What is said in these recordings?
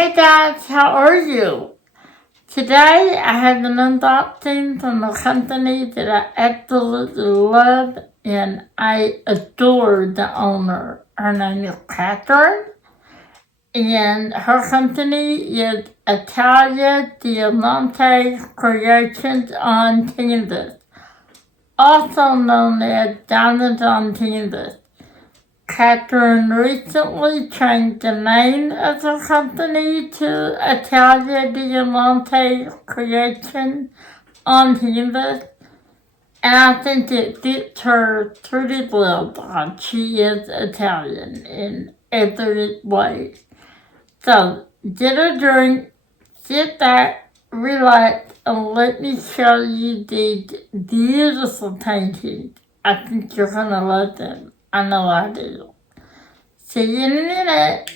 Hey guys, how are you? Today I have an unboxing from a company that I absolutely love and I adore the owner. Her name is Kathryn and her company is Italia Diamanté Creations on Canvas, also known as Diamonds on Canvas. Kathryn recently changed the name of the company to Italia Diamanté Creation on Canvas, and I think it fits her pretty well because she is Italian in every way. So, get a drink, sit back, relax, and let me show you these beautiful paintings. I think you're gonna love them. I know I do. See you in a minute.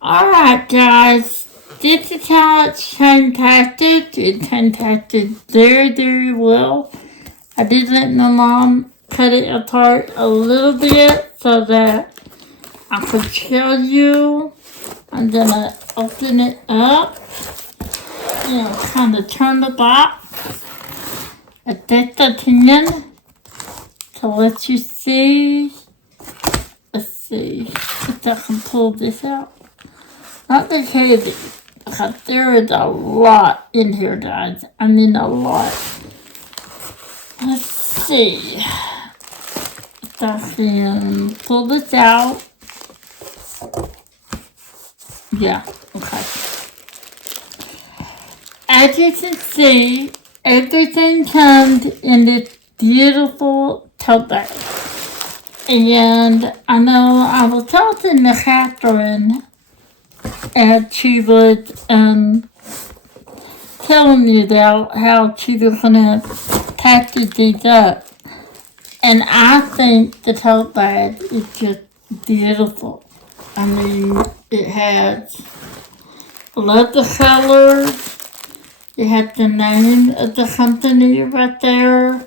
Alright guys, this is how it's fantastic. It's fantastic very, very well. I did let my mom cut it apart a little bit so that I could show you. I'm gonna open it up and kind of turn the box a bit at the end to let you see. Let's see if I can pull this out. Not the heavy, because there is a lot in here, guys. I mean a lot. Let's see if I can pull this out. Yeah, okay. As you can see, everything comes in this beautiful tote bag. And I know I was talking to Kathryn and she was telling me about how she was going to package these up. And I think the tote bag is just beautiful. I mean, it has a lot of colors. It has the name of the company right there.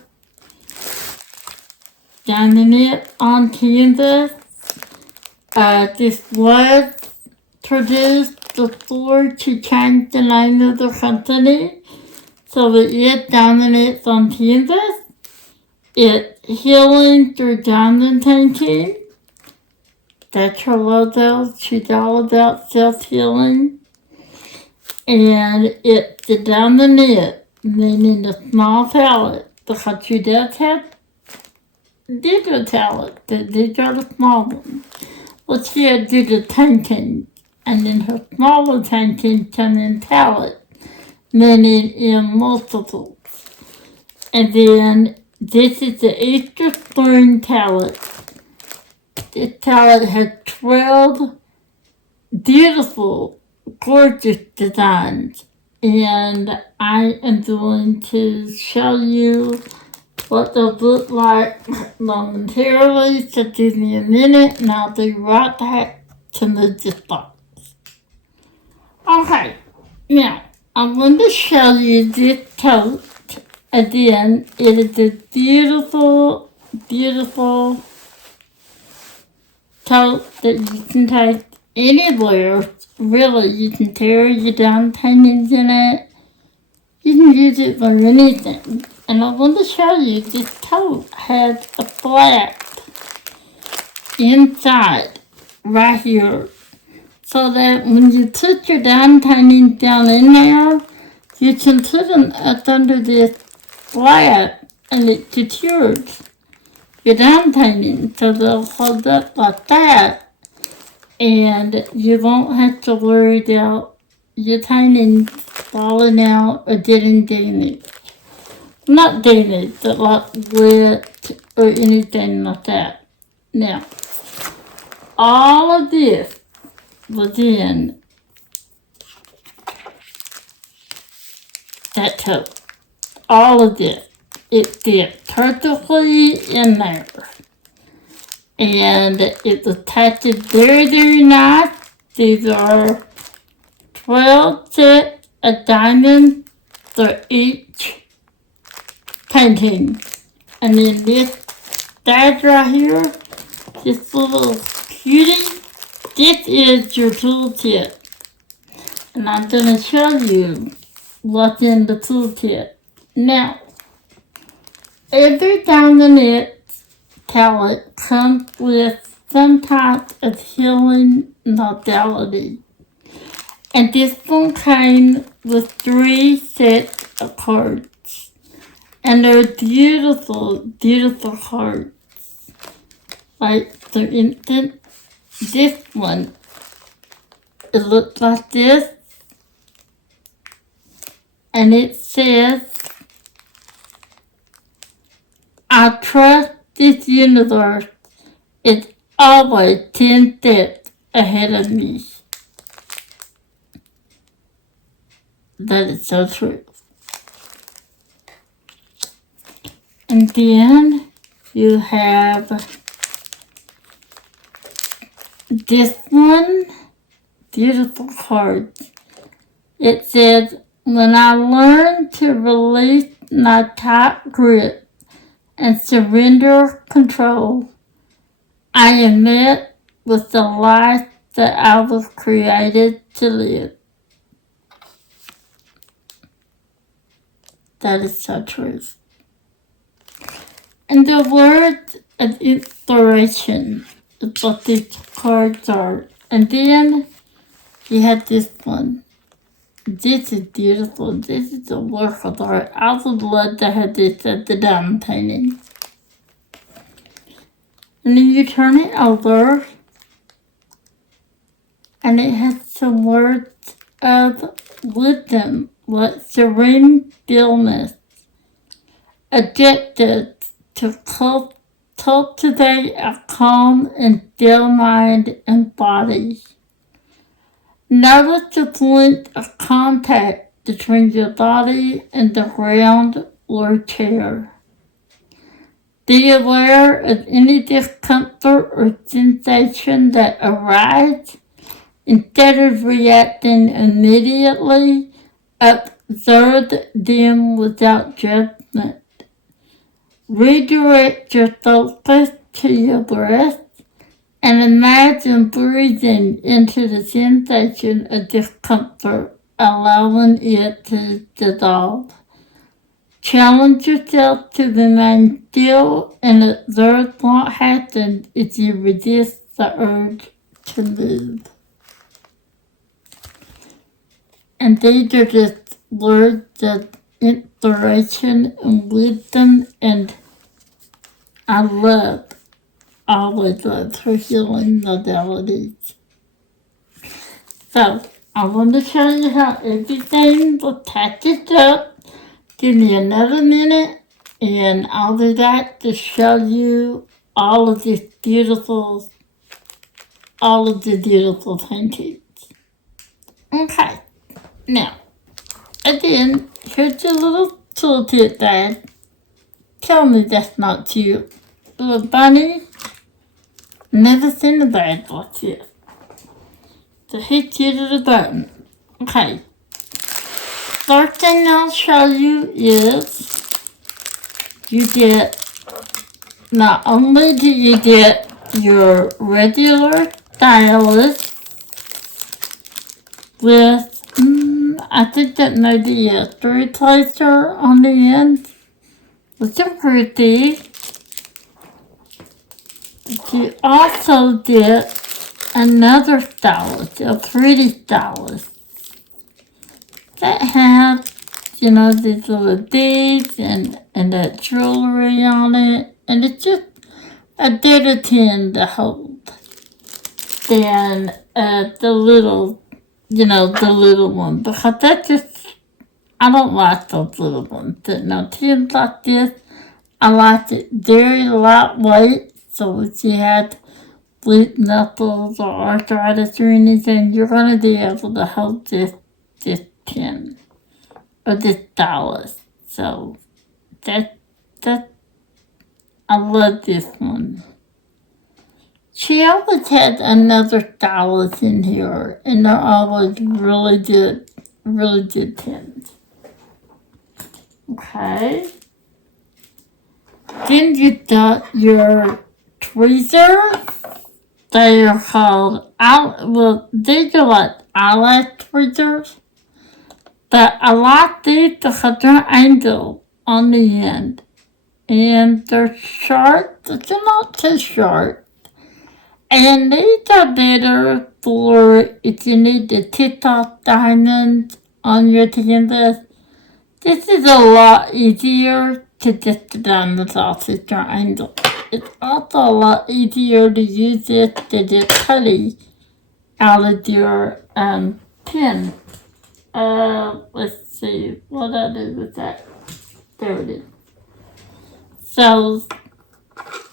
Diamond it on canvas. This was produced before to change the name of the company. So it is Diamond it on canvas. It's healing through diamond painting. That's her logo. She's all about self-healing. And it's the diamond knit, meaning the small palette, because she does have bigger palette, but these are the small ones. Well, she has bigger painting, and then her smaller painting come in palette, meaning in multiples. And then this is the Easter Spring palette. This palette has 12 beautiful, gorgeous designs. And I am going to show you what they'll look like momentarily. So give me a minute and I'll be right back to move this box. Okay, now I'm going to show you this tote. Again, it is a beautiful, beautiful tote that you can take anywhere. Really, you can carry your down paintings in it. You can use it for anything. And I want to show you this tote has a flap inside right here. So that when you put your down paintings down in there, you can put them up under this flap and it secures your down painting, so they'll hold up like that, and you won't have to worry about your paintings falling out or getting damaged. Not damaged, but like wet or anything like that. Now, all of this was in that tote. All of this. It fit perfectly in there. And it was packaged very, very nice. These are 12 sets of diamond for each painting. And then this guy right here, this little cutie, this is your toolkit. And I'm going to show you what's in the toolkit. Now, every Diamond palette comes with some type of healing modality. And this one came with 3 sets of cards. And they're beautiful, beautiful cards. Like, for instance, this one, it looks like this. And it says, I trust this universe is always 10 steps ahead of me. That is so true. And then you have this one, beautiful card. It says, when I learn to release my tight grip and surrender control, I am met with the life that I was created to live. That is so true. And the words of inspiration is what these cards are. And then you have this one. This is beautiful. This is a work of art. I would love to have this at the diamond painting. And then you turn it over, and it has some words of wisdom, like serene stillness, addicted to cultivate a calm and still mind and body. Notice the point of contact between your body and the ground or chair. Be aware of any discomfort or sensation that arises. Instead of reacting immediately, observe them without judgment. Redirect your focus to your breath and imagine breathing into the sensation of discomfort, allowing it to dissolve. Challenge yourself to remain still and observe what happens if you resist the urge to move. And these are just words of inspiration and wisdom, and I always love her healing modalities. So, I want to show you how everything was packaged up. Give me another minute, and I'll do that to show you all of the beautiful paintings. Okay, now, again, here's your little toolkit, Dad. Tell me that's not cute. Little bunny. Never seen a bag like this. So hit you to the button. Okay. First thing I'll show you is you get, not only do you get your regular stylus with, I think that may be a 3-placer on the end, which is pretty. But you also get another stylus, a pretty stylus, that have, these little beads and that jewelry on it. And it's just a better tin to hold than the little one. Because that's just, I don't like those little ones. Now, tins like this, I like it very lightweight. So if you had weak knuckles or arthritis or anything, you're going to be able to hold this tin or this stylus. So that I love this one. She always had another stylus in here, and they're always really good tins. Okay. Then you got your tweezers. They are called, these are like eyelash tweezers. But I like these because they're angled on the end. And they're sharp, but they're not too sharp. And these are better for if you need to tick off diamonds on your canvas. This is a lot easier to get the diamonds off if you're angled. It's also a lot easier to use this to get putty out of your pen. Let's see, what I do with that. There it is. So,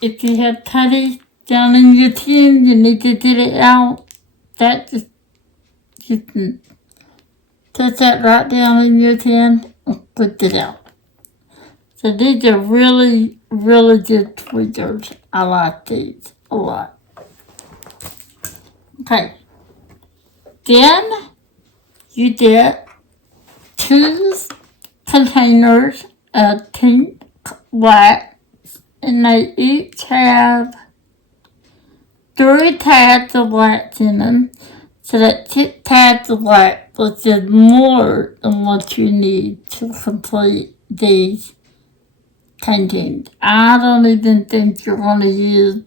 if you have putty down in your tin, you need to get it out. You can put that right down in your tin and put it out. So these are really, really good tweezers. I like these a lot. Okay. Then you get 2 containers of pink wax, and they each have 3 tabs of wax in them. So that 6 tabs of wax, which is more than what you need to complete these paintings. I don't even think you're going to use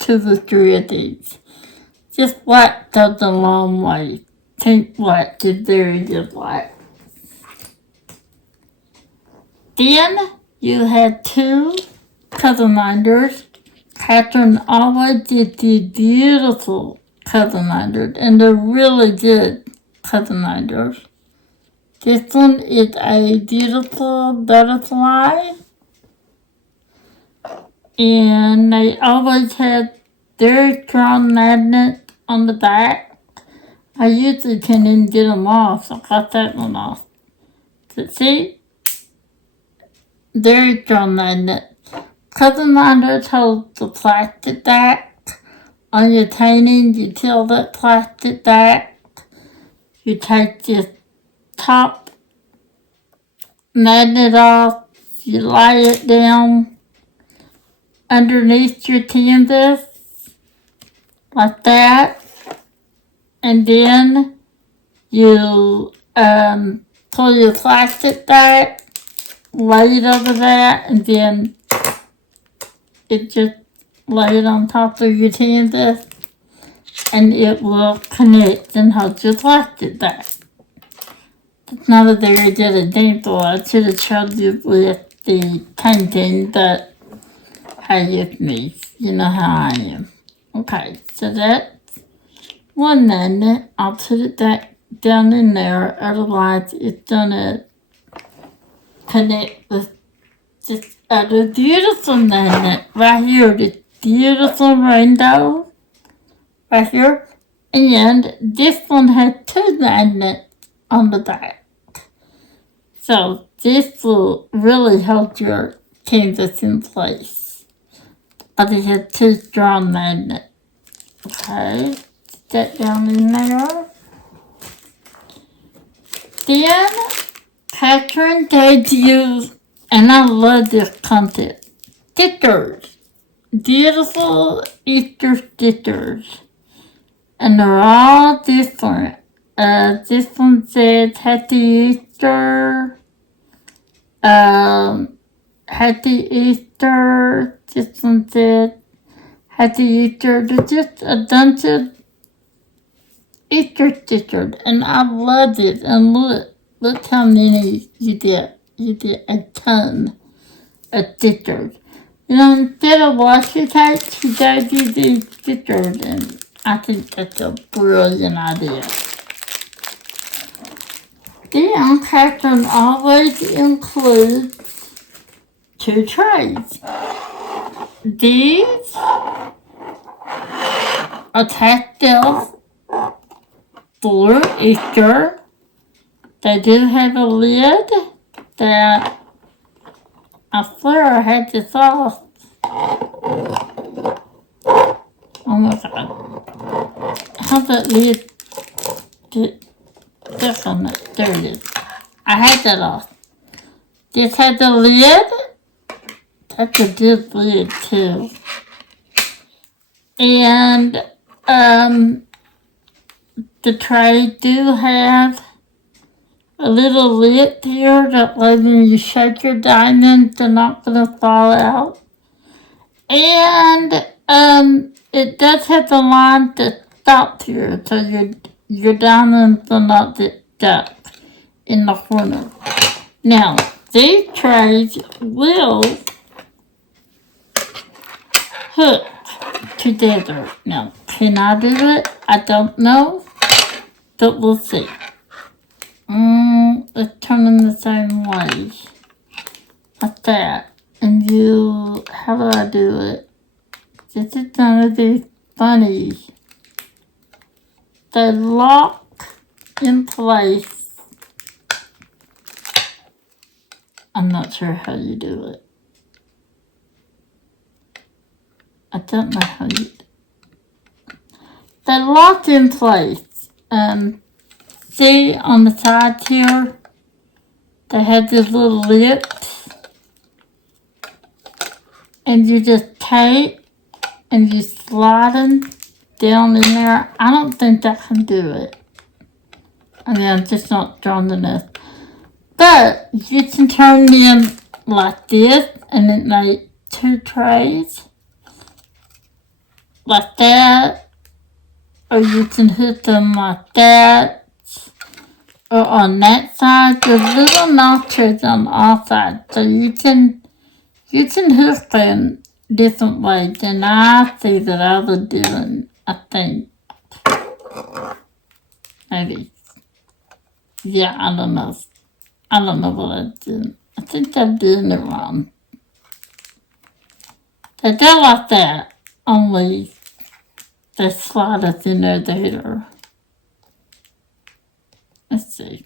2 or 3 of these. Just wax goes a long way. Pink wax is very good wax. Then you have 2 color minders. Kathryn always did these beautiful color minders, and they're really good color minders. This one is a beautiful butterfly, and they always have very strong magnets on the back. I usually can't even get them off, so I got that one off. So see? Very strong magnet. Color minders hold the plastic back. On your painting, you peel that plastic back. You take your top magnet off. You lay it down underneath your canvas like that. And then you pull your plastic back, lay it over that, and then it just lay it on top of your canvas, and it will connect and hold your plastic back. It's not a very good example. I should have showed you with the painting, but hey, it's me. You know how I am. Okay, so that's one magnet. I'll put it back down in there, otherwise it's gonna connect with this other beautiful magnet right here, this beautiful rainbow right here, and this one has 2 magnets on the back. So this will really hold your canvas in place, but it has 2 strong magnets. Okay, put that down in there. Then Kathryn gave you, and I love this content, stickers. Beautiful Easter stickers. And they're all different. This one says Happy Easter. Happy Easter. This one says Happy Easter. They're just a bunch of Easter stickers. And I love it. And look how many you get. You get a ton of stickers. You know, instead of washi tape, you gave you these stickers, and I think that's a brilliant idea. Then Kathryn always includes 2 trays. These are pastels for Easter. They do have a lid that I swear I had this off. Oh my god. How's that lid get stuck on it? There it is. I had that off. This has a lid. That's a good lid too. And the tray do have a little lid here that when you shake your diamonds, they're not going to fall out. And it does have the line that stops here, so your diamonds will not get stuck in the corner. Now, these trays will hook together. Now, can I do it? I don't know, but we'll see. Let's turn them the same way. Like that. And how do I do it? This is gonna be funny. They lock in place. I'm not sure how you do it. I don't know how you do it. They lock in place. See on the sides here, they have these little lips. And you just take and you slide them down in there. I don't think I can do it. I mean, I'm just not strong enough. But you can turn them like this and it makes 2 trays. Like that. Or you can hook them like that. Or on that side. There's little notches on all sides. So you can hook them different ways than I see that I was doing, I think. Maybe. Yeah, I don't know. I don't know what I'm doing. I think I'm doing it wrong. They do like that, only they slide us in there. Let's see.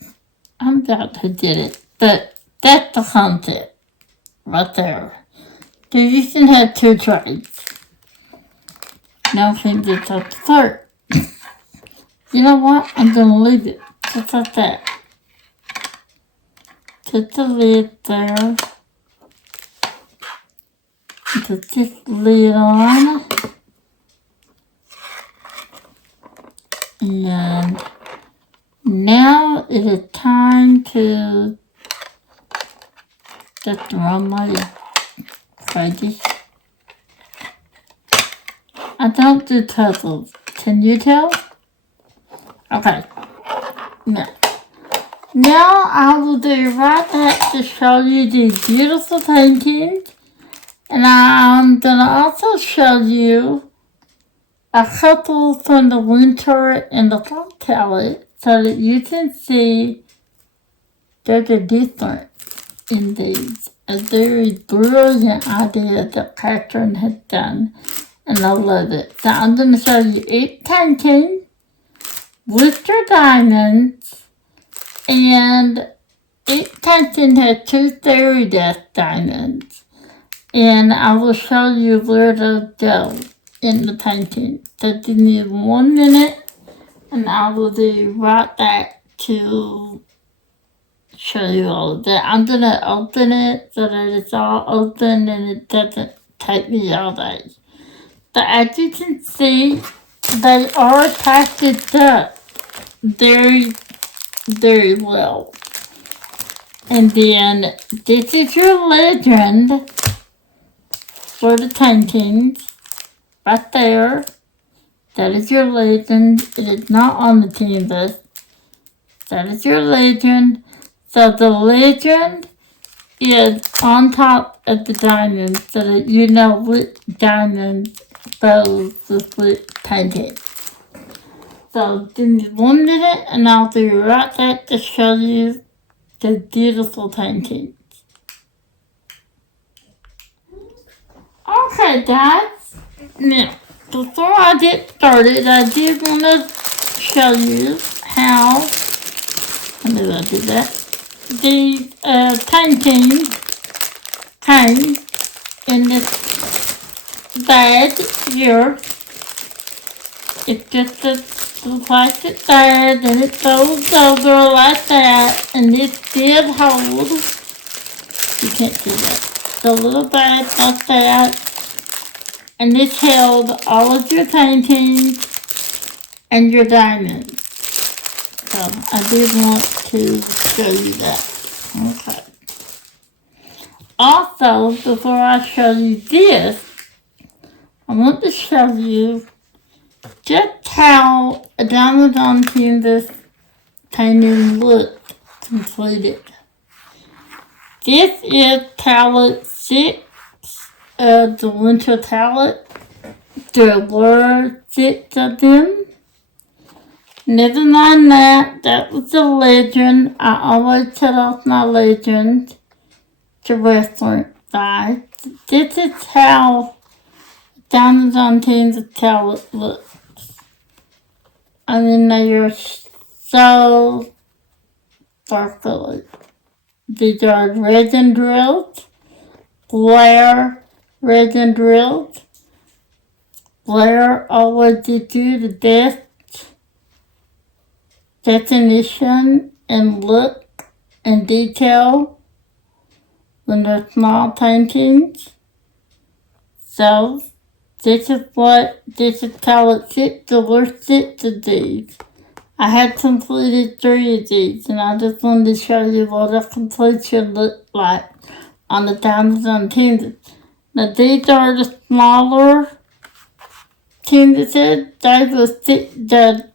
I'm about to get it. But that's the concept. Right there. So you can have 2 trays. Now I can get up the third. You know what? I'm going to leave it just like that. Put the lid there. Put this lid on. And now it is time to just run my crazy. I don't do puzzles. Can you tell? Okay. Now I will do right that to show you these beautiful paintings. And I'm going to also show you a couple from the winter and the fall palette so that you can see there's a difference in these. A very brilliant idea that Kathryn has done. And I love it. So I'm going to show you 8 paintings with your diamonds. And 8 paintings has 2 fairy dust diamonds. And I will show you where to go in the painting. So give me 1 minute. And I will do right back to show you all of that. I'm going to open it so that it's all open and it doesn't take me all day. But as you can see, they are packaged up very, very well. And then this is your legend for the paintings right there. That is your legend. It is not on the canvas. That is your legend. So the legend is on top of the diamond so that you know which diamond goes with which painting. So give me 1 minute and I'll do right back to show you the beautiful paintings. Okay guys, now before I get started I did want to show you how, I knew I did that. The painting came in this bag here. It's just a plastic bag and it folds over like that. And it did hold You can't see that. The little bag like that. And this held all of your paintings and your diamonds. So I did want to show you that. Okay. Also, before I show you this, I want to show you just how a Diamond on Canvas painting looked completed. This is palette 6 of the winter palette. There were 6 of them. Never mind that, that was a legend. I always cut off my legend to reference by. This is how Diamonds on Canvas palette looks. I mean, they are so sparkly. These are resin drills, glare resin drills. Glare always gives you the best definition and look and detail when they're small paintings. So, this is palette 6, there were 6 of these. I had completed 3 of these, and I just wanted to show you what a completion looked like on the Diamonds on Canvas. Now, these are the smaller canvases. The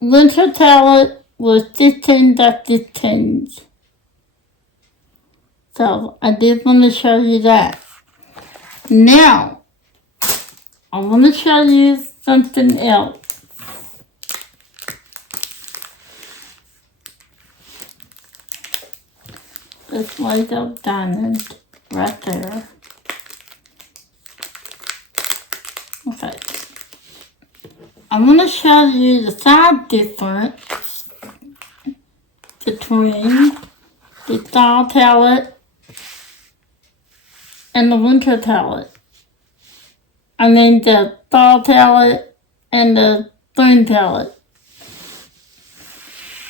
winter palette was 15 by 15s. So, I did want to show you that. Now, I want to show you something else. This Lego diamond right there. Okay. I'm going to show you the size difference between the fall palette and the winter palette. I mean the fall palette and the spring palette.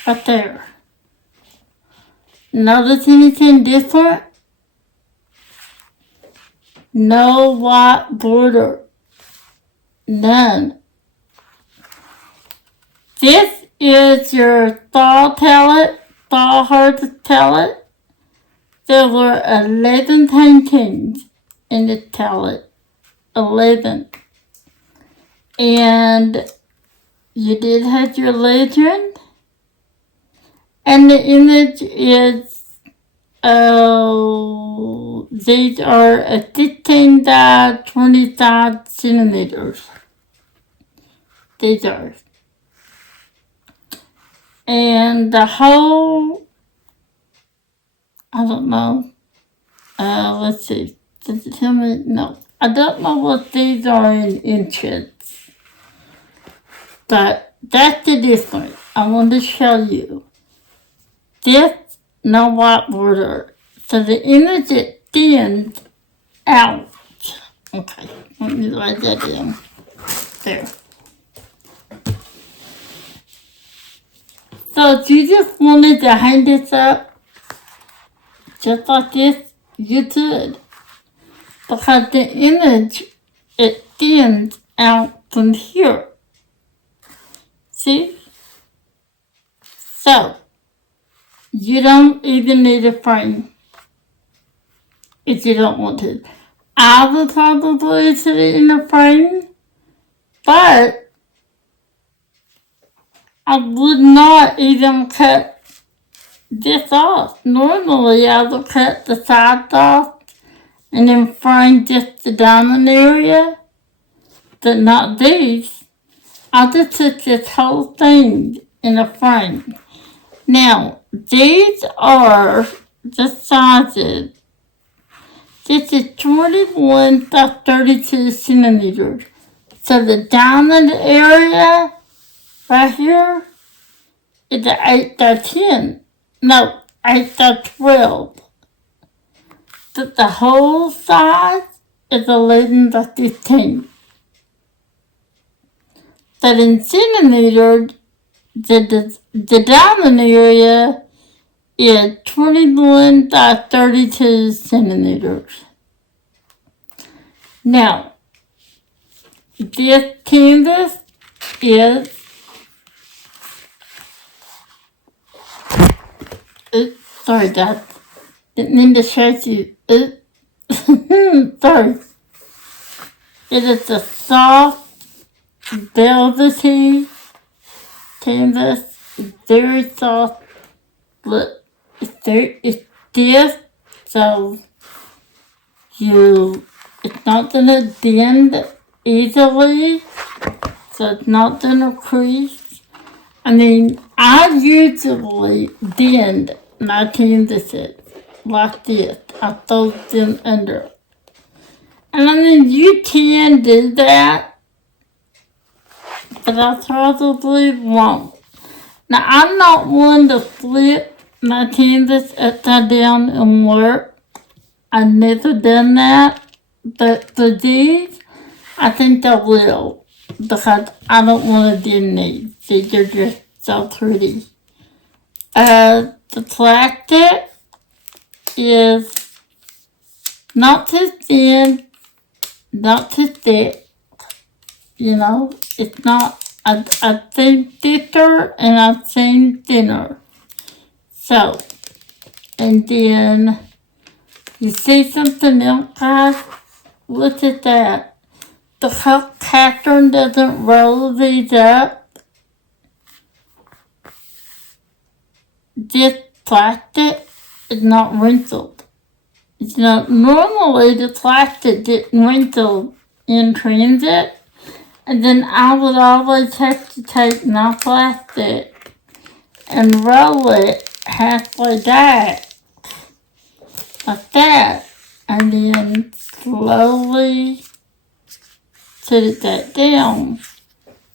Right there. Notice anything different? No white border. None. This is your fall palette, fall harvest palette. There were 11 paintings in this palette. 11. And you did have your legend. And the image is, these are a 15 by 25 centimeters. These are. And the whole, I don't know, let's see, does it tell me? No. I don't know what these are in inches. But that's the difference. I want to show you. This, no white border. So the image extends out. Okay, let me write that in. There. So if you just wanted to hang this up, just like this, you could. Because the image extends out from here. See? So, you don't even need a frame if you don't want to. I would probably put it in a frame, but I would not even cut this off. Normally, I would cut the sides off and then frame just the diamond area, but not these. I just took this whole thing in a frame. Now, these are the sizes. This is 21 by 32 centimeters. So the diamond area right here is an 8 by 10. No, 8 by 12. But the whole size is 11 by 15. But in centimeters, the diamond area is 21 by 32 centimeters. Now, this canvas is, sorry guys, didn't mean to show you, sorry. It is a soft, velvety canvas. It's very soft. Look, it's stiff, so it's not gonna bend easily, so it's not gonna crease. I mean, I usually bend my canvases like this. I fold them under. And I mean, you can do that, but I probably won't. Now, I'm not one to flip my canvas upside down and work. I've never done that. But for these, I think I will. Because I don't want to do these. These are just so pretty. The plastic is not too thin, not too thick. You know, it's not. I've seen thicker and I've seen thinner. So, and then you see something else, guys? Look at that. Because Kathryn doesn't roll these up, this plastic is not wrinkled. You know, normally the plastic gets wrinkled in transit. And then I would always have to take my plastic and roll it halfway back, like that, and then slowly set it back down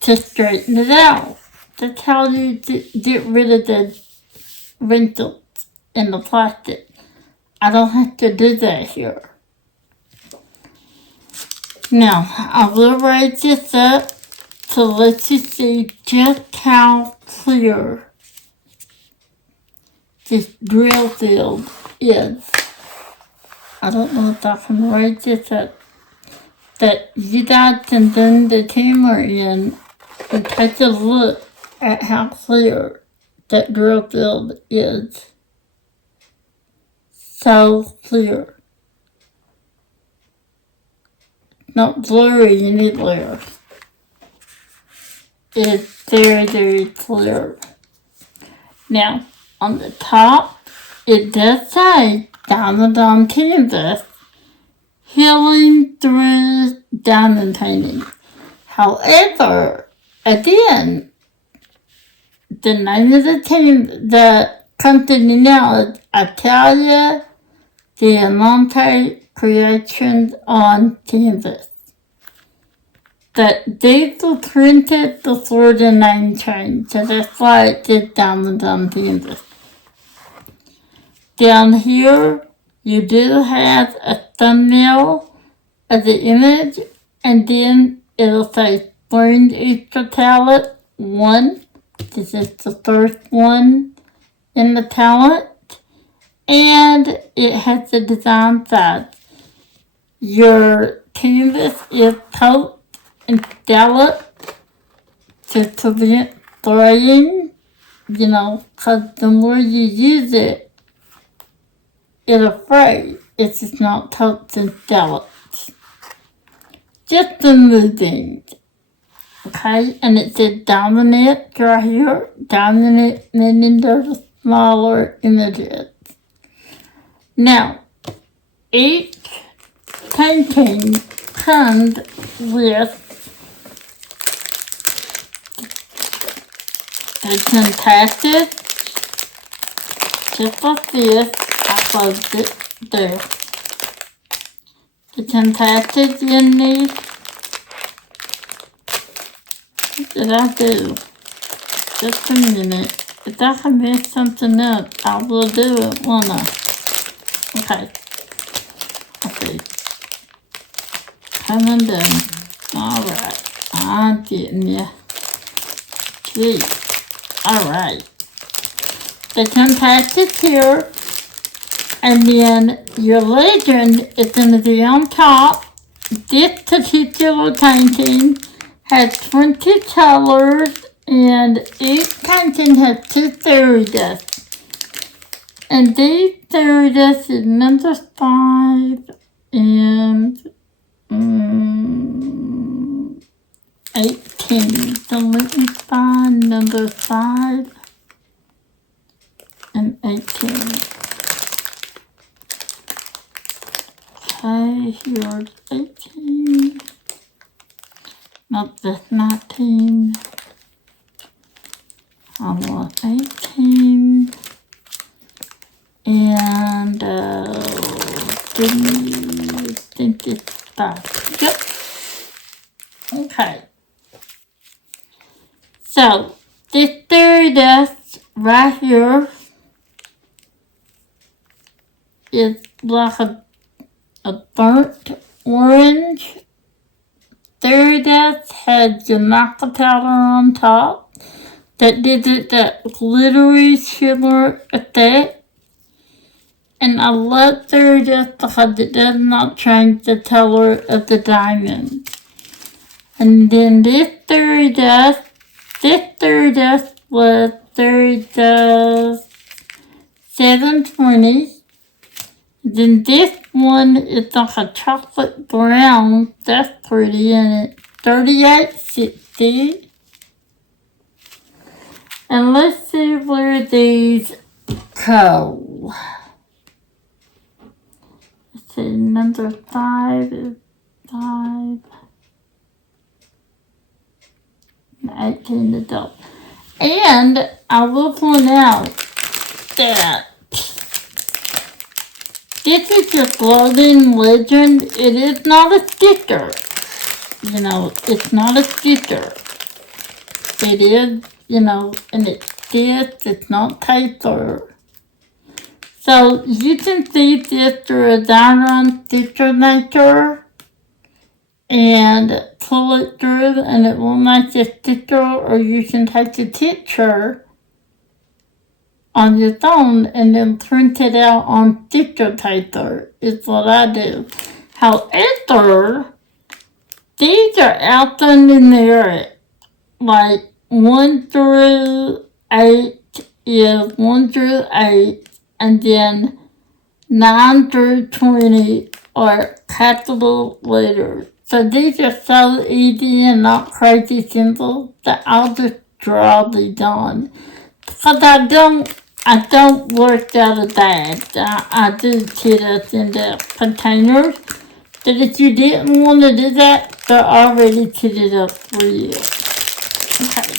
to straighten it out. That's how you get rid of the wrinkles in the plastic. I don't have to do that here. Now, I will raise this up to let you see just how clear this drill field is. I don't know if I can raise this up, that you guys can bend the camera in and take a look at how clear that drill field is. So clear. Not blurry anywhere. It's very, very clear. Now, on the top, it does say Diamond on Canvas, Healing Through Diamond Painting. However, again, the name of the company now is Italia Diamanté Creations on Canvas. But these were printed before the name change, so that's why it says Diamond on Canvas. Down here, you do have a thumbnail of the image, and then it'll say Spring Easter Palette 1. This is the first one in the palette, and it has the design size. Your canvas is coated and scalloped to prevent fraying, you know, because the more you use it, it'll fray. It's just not coated and scalloped. Just the moving. Okay, and it says dominant right here. Dominant meaning they're the smaller images. Now, each painting comes with a contacted, just like this. I closed it there. The contacted in these. What did I do? Just a minute. If I can mess something up, I will do it, won't I? Okay. Okay. Coming down. Alright. I'm getting ya. Gee. Alright. the contact is here, and then your legend is going to be on top. This particular painting has 20 colors, and each painting has 2 fairy dusts. And these fairy dusts is number 5 and 18. So let me find number 5 and 18. Okay, here's 18. Nope, that's 19. I want 18. And, give me, I think it's 5. Yep. Okay. So, this fairy dust right here is like a burnt orange. Fairy dust had Jamaica powder on top that did it that glittery shimmer effect. And I love fairy dust because it does not change the color of the diamond. And then this fairy dust was fairy dust 720. Then this one is like a chocolate brown. That's pretty, and it's 38.60. And let's see where these go. Let's see, number 5 is 5. And 18 adult. And I will point out that this is your clothing legend. It is not a sticker. You know, it's not a sticker. It is, you know, and it's this, it's not paper. So you can see this through a diamond sticker maker and pull it through and it will make a sticker, or you can take a picture on your phone and then print it out on sticker paper is what I do. However, these are out there in there, like 1 through 8 is 1 through 8, and then 9 through 20 are capital letters. So these are so easy and not crazy simple that I'll just draw these on. Because I don't work out of bags. I do kit us in the containers. But if you didn't want to do that, they're already kitted up for you. Okay.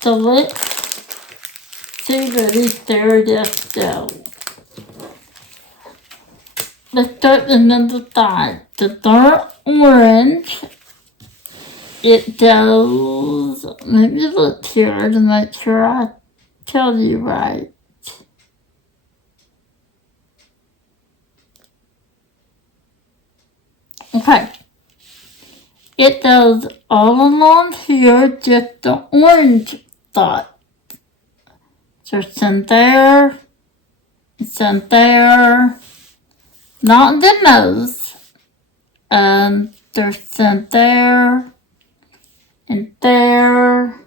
So let's see where these fairy dusts go. Let's start with number 5. The dark orange. It goes, let me look here to make sure I tell you right. Okay. It goes all along here, just the orange dot. There's some there, some there, not the nose. There's some there, and there.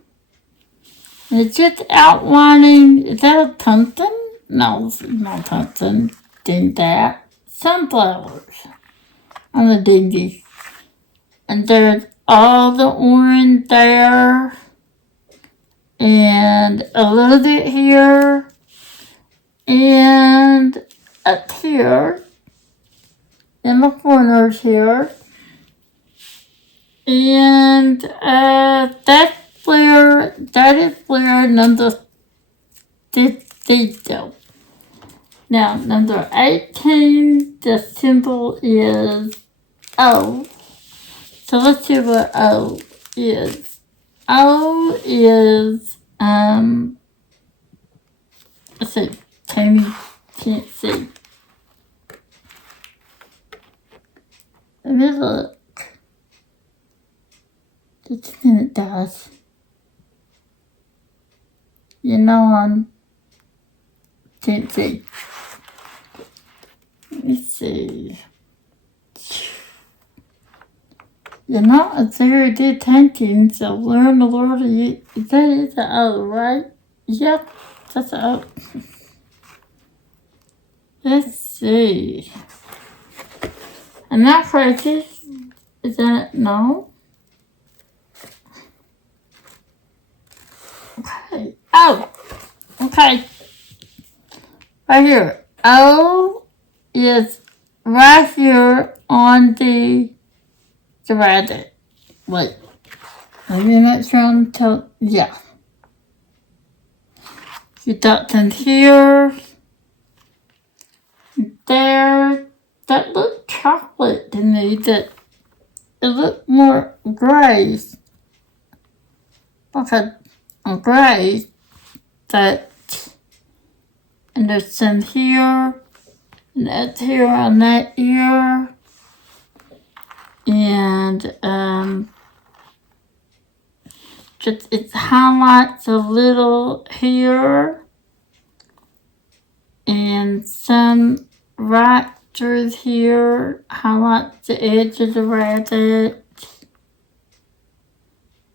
And it's just outlining, is that a pumpkin? No, it's not pumpkin. Did that. Sunflowers on the dingy. And there's all the orange there. And a little bit here. And up here. In the corners here. And that is where number 50 go. Now, number 18, the symbol is O. So let's see what O is. O is, let's see, Tammy can't see. Let me look. It's in it does. You know, can't see. Let me see. You're not a very good painting, so learn the Lord. That is the O, right? Yep, that's the O. Let's see. I'm not crazy. Is that no? Okay. Oh, okay. Right here. O is right here on the rabbit. Wait. Let me make sure I'm yeah. You got in here. There. That looked chocolate to me. That it looked more gray. Okay. Gray. That. And there's some here. And that's here on that ear. And just it highlights a little here and some right through here highlights the edge of the rabbit,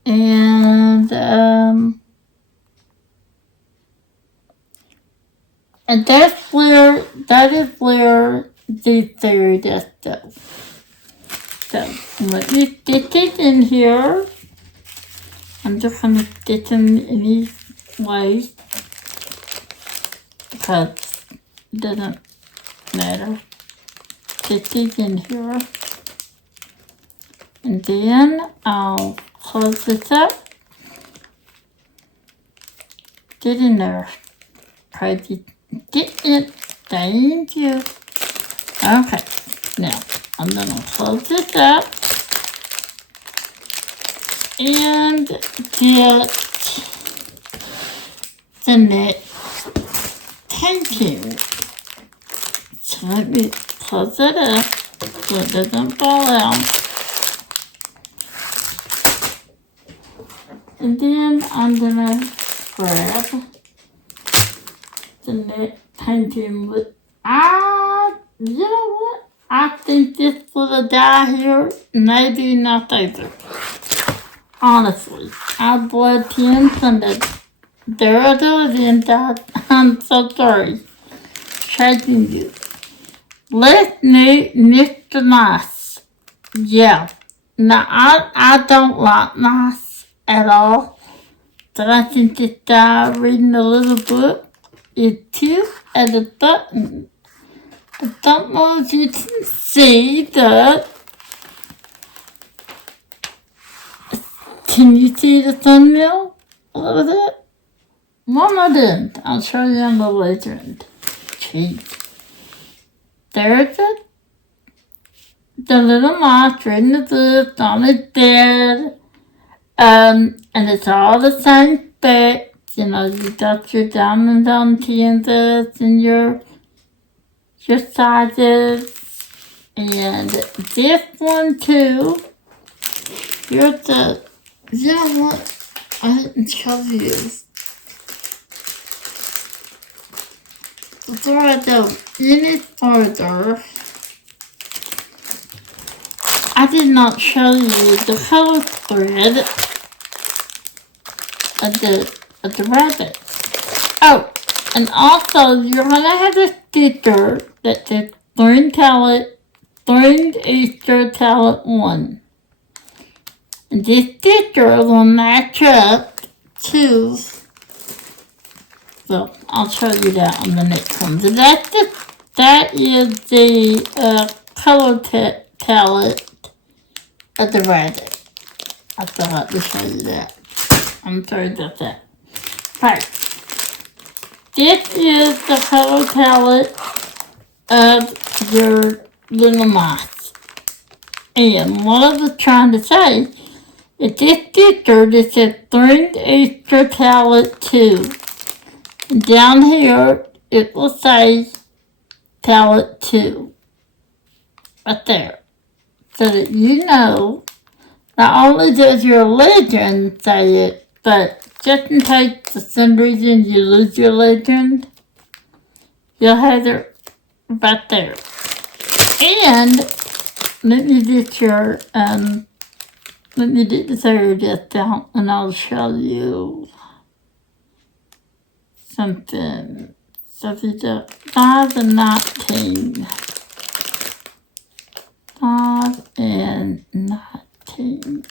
and that is where the theory does go. So let me stick it in here. I'm just going to stitch them in these ways because it doesn't matter. Stick it in here. And then I'll close this up. Get in there. Crazy. Get in. Thank you. Okay. Now, I'm going to close this up. And get the next painting. So let me close it up so it doesn't fall out. And then I'm gonna grab the next painting with, you know what? I think this little die here, maybe not either. Honestly, I bled him from the died. I'm so sorry. Chasing you. Let's meet Mr. Nice. Yeah. Now, I don't like Nice at all. But I think this guy reading a little book is cute at the button. I don't know if you can see that. Can you see the thumbnail a little bit? Momma didn't. I'll show you on the legend. Jeez. There's the little mouse reading the book on his bed. And it's all the same specs. You know, you got your diamonds on Kansas and your sizes. And this one too. Here's the, you know what? I didn't tell you. Before I go any further, I did not show you the color thread of the rabbit. Oh, and also you're gonna have a sticker that says Themed Easter Talent 1. And this sticker will match up to, so I'll show you that on the next one. So that is the color palette of the rabbit. I forgot to show you that. I'm sorry about that. Right. This is the color palette of your little mouse. And what I was trying to say is this sticker that says Themed Easter Palette 2. And down here, it will say Palette 2. Right there. So that you know, not only does your legend say it, but just in case for some reason you lose your legend, You'll have it right there. And let me get your, let me get the third down and I'll show you something. So if you do 5 and 19. 5 and 19.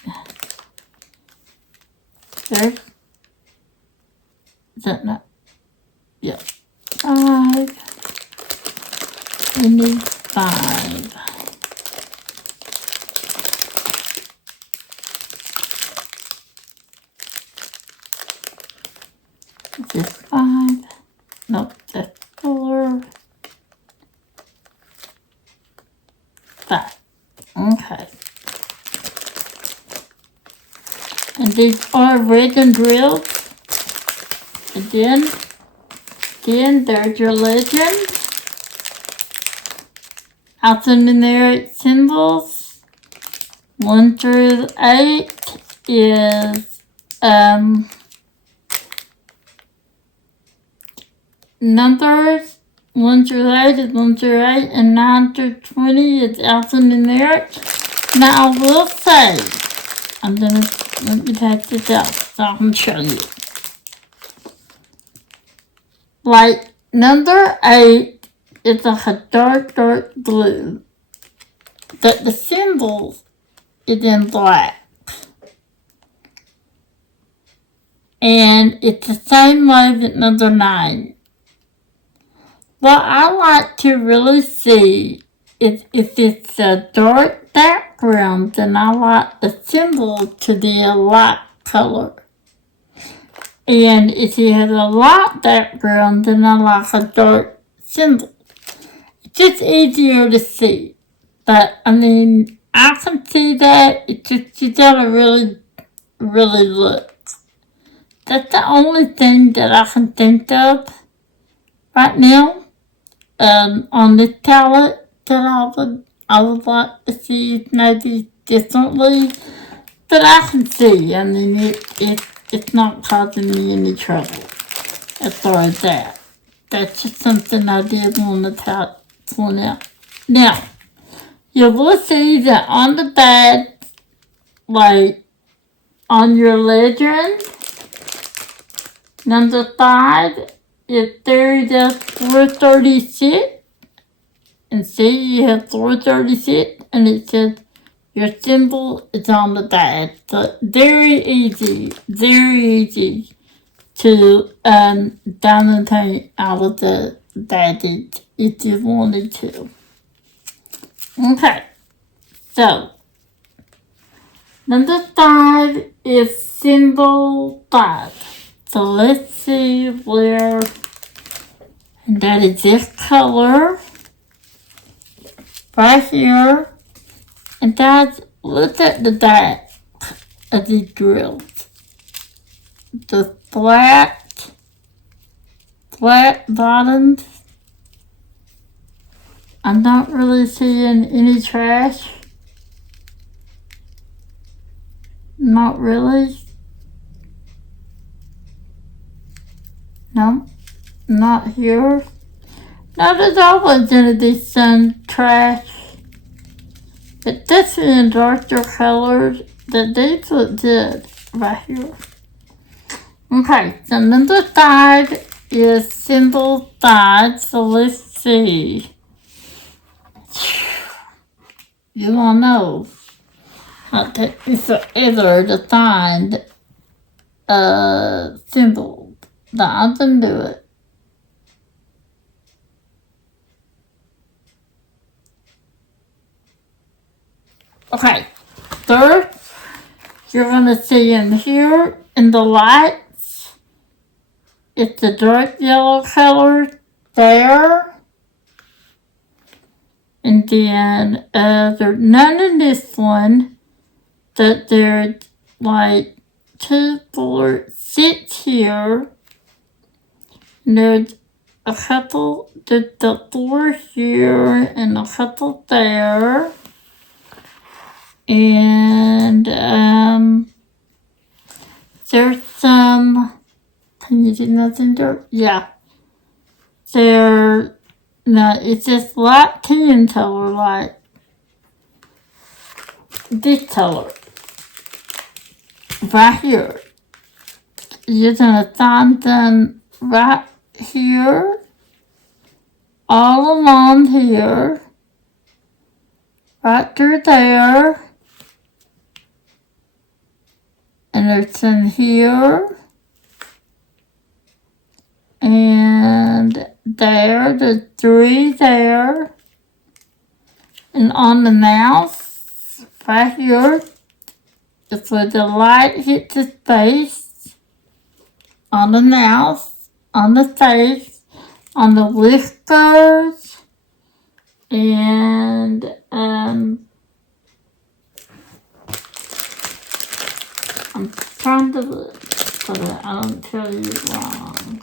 There's, is that not? Yeah. 5. We need 5. Is this 5? Nope, that's 4. 5. Okay. And these are rigging drills. Again, there's your legend. Alphanumeric symbols. 1 through 8 is numbers. 1 through 8 is 1 through 8, and 9 through 20 is alphanumeric. Now I will say, let me take this out so I can show you. Like number 8 is a dark blue, but the symbols is in black. And it's the same way that number 9. What I like to really see is if it's a dark background, then I like the symbol to be a light color. And if you have a light background, then I like a dark symbol. It's just easier to see. But, I mean, I can see that. It's just, you gotta really, really look. That's the only thing that I can think of right now. On this palette that I would like to see maybe differently. But I can see, I mean, it's not causing me any trouble as far as that. That's just something I did want to point out. Now, you will see that on the back, like on your legend, number 5, if there is 436, and see you have 436, and it says your symbol is on the back. So very easy to diamond paint out of the badges if you wanted to. Okay, so number 5 is symbol 5. So let's see where, and that is this color right here. And guys, look at the back of these drills. The flat bottoms. I'm not really seeing any trash. Not really. No, not here. Now there's always gonna be some trash. But this is in darker colors. These look good right here. Okay, so number 5 is symbol 5. So let's see. You all know how it takes me forever to find a symbol. But I can do it. Okay, third, you're going to see in here in the lights, it's the dark yellow color there. And then there's none in this one, but there's like 2, 4, 6 here. And there's a couple, there's the 4 here and a couple there. And there's some, can you see nothing there? Yeah. they're, no, it's just light tan color, like this color right here. You're gonna find them right here, all along here, right through there, and it's in here, and there, the 3 there, and on the mouse, right here, it's where the light hits his face, on the mouse, on the face, on the whiskers, and I'm trying to look so that I don't tell you wrong.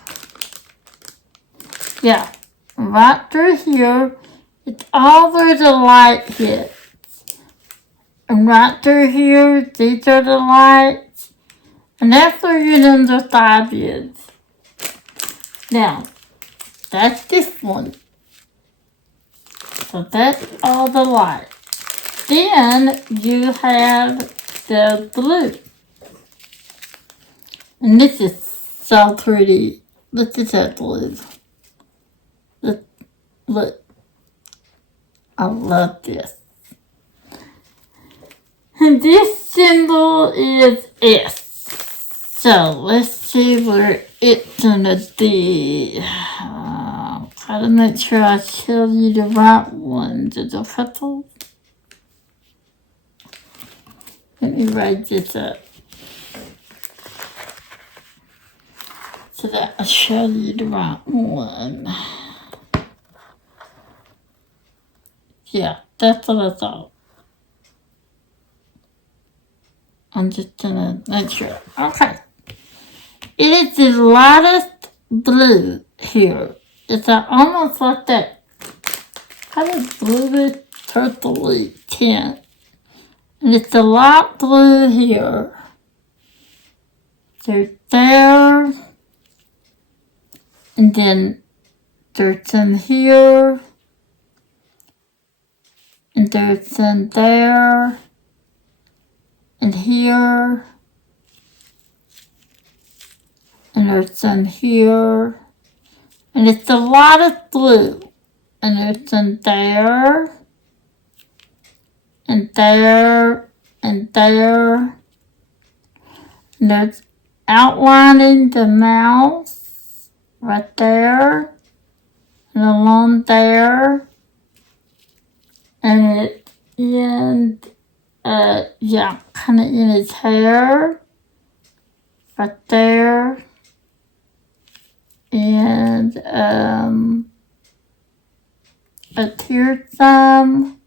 Yeah, right through here, it's all where the light hits. And right through here, these are the lights. And that's where your number 5 is. Now, that's this one. So that's all the lights. Then you have the blue. And this is so pretty. Look at that blue. Look. I love this. And this symbol is S. So let's see where it's gonna be. Gotta make sure I tell you the right one. There's a couple. Let me write this up so that I show you the right one. Yeah, that's what I thought. I'm just gonna make sure. Okay. It is the lightest blue here. It's almost like that kind of bluish purpley tint. And it's a light blue here. There's there. And then there's some here. And there's some there. And here. And there's some here. And it's the lightest blue. And there's some there. And there. And there. And there's outlining the mouse right there. And along there. And it in kind of in his hair, right there, and up here some,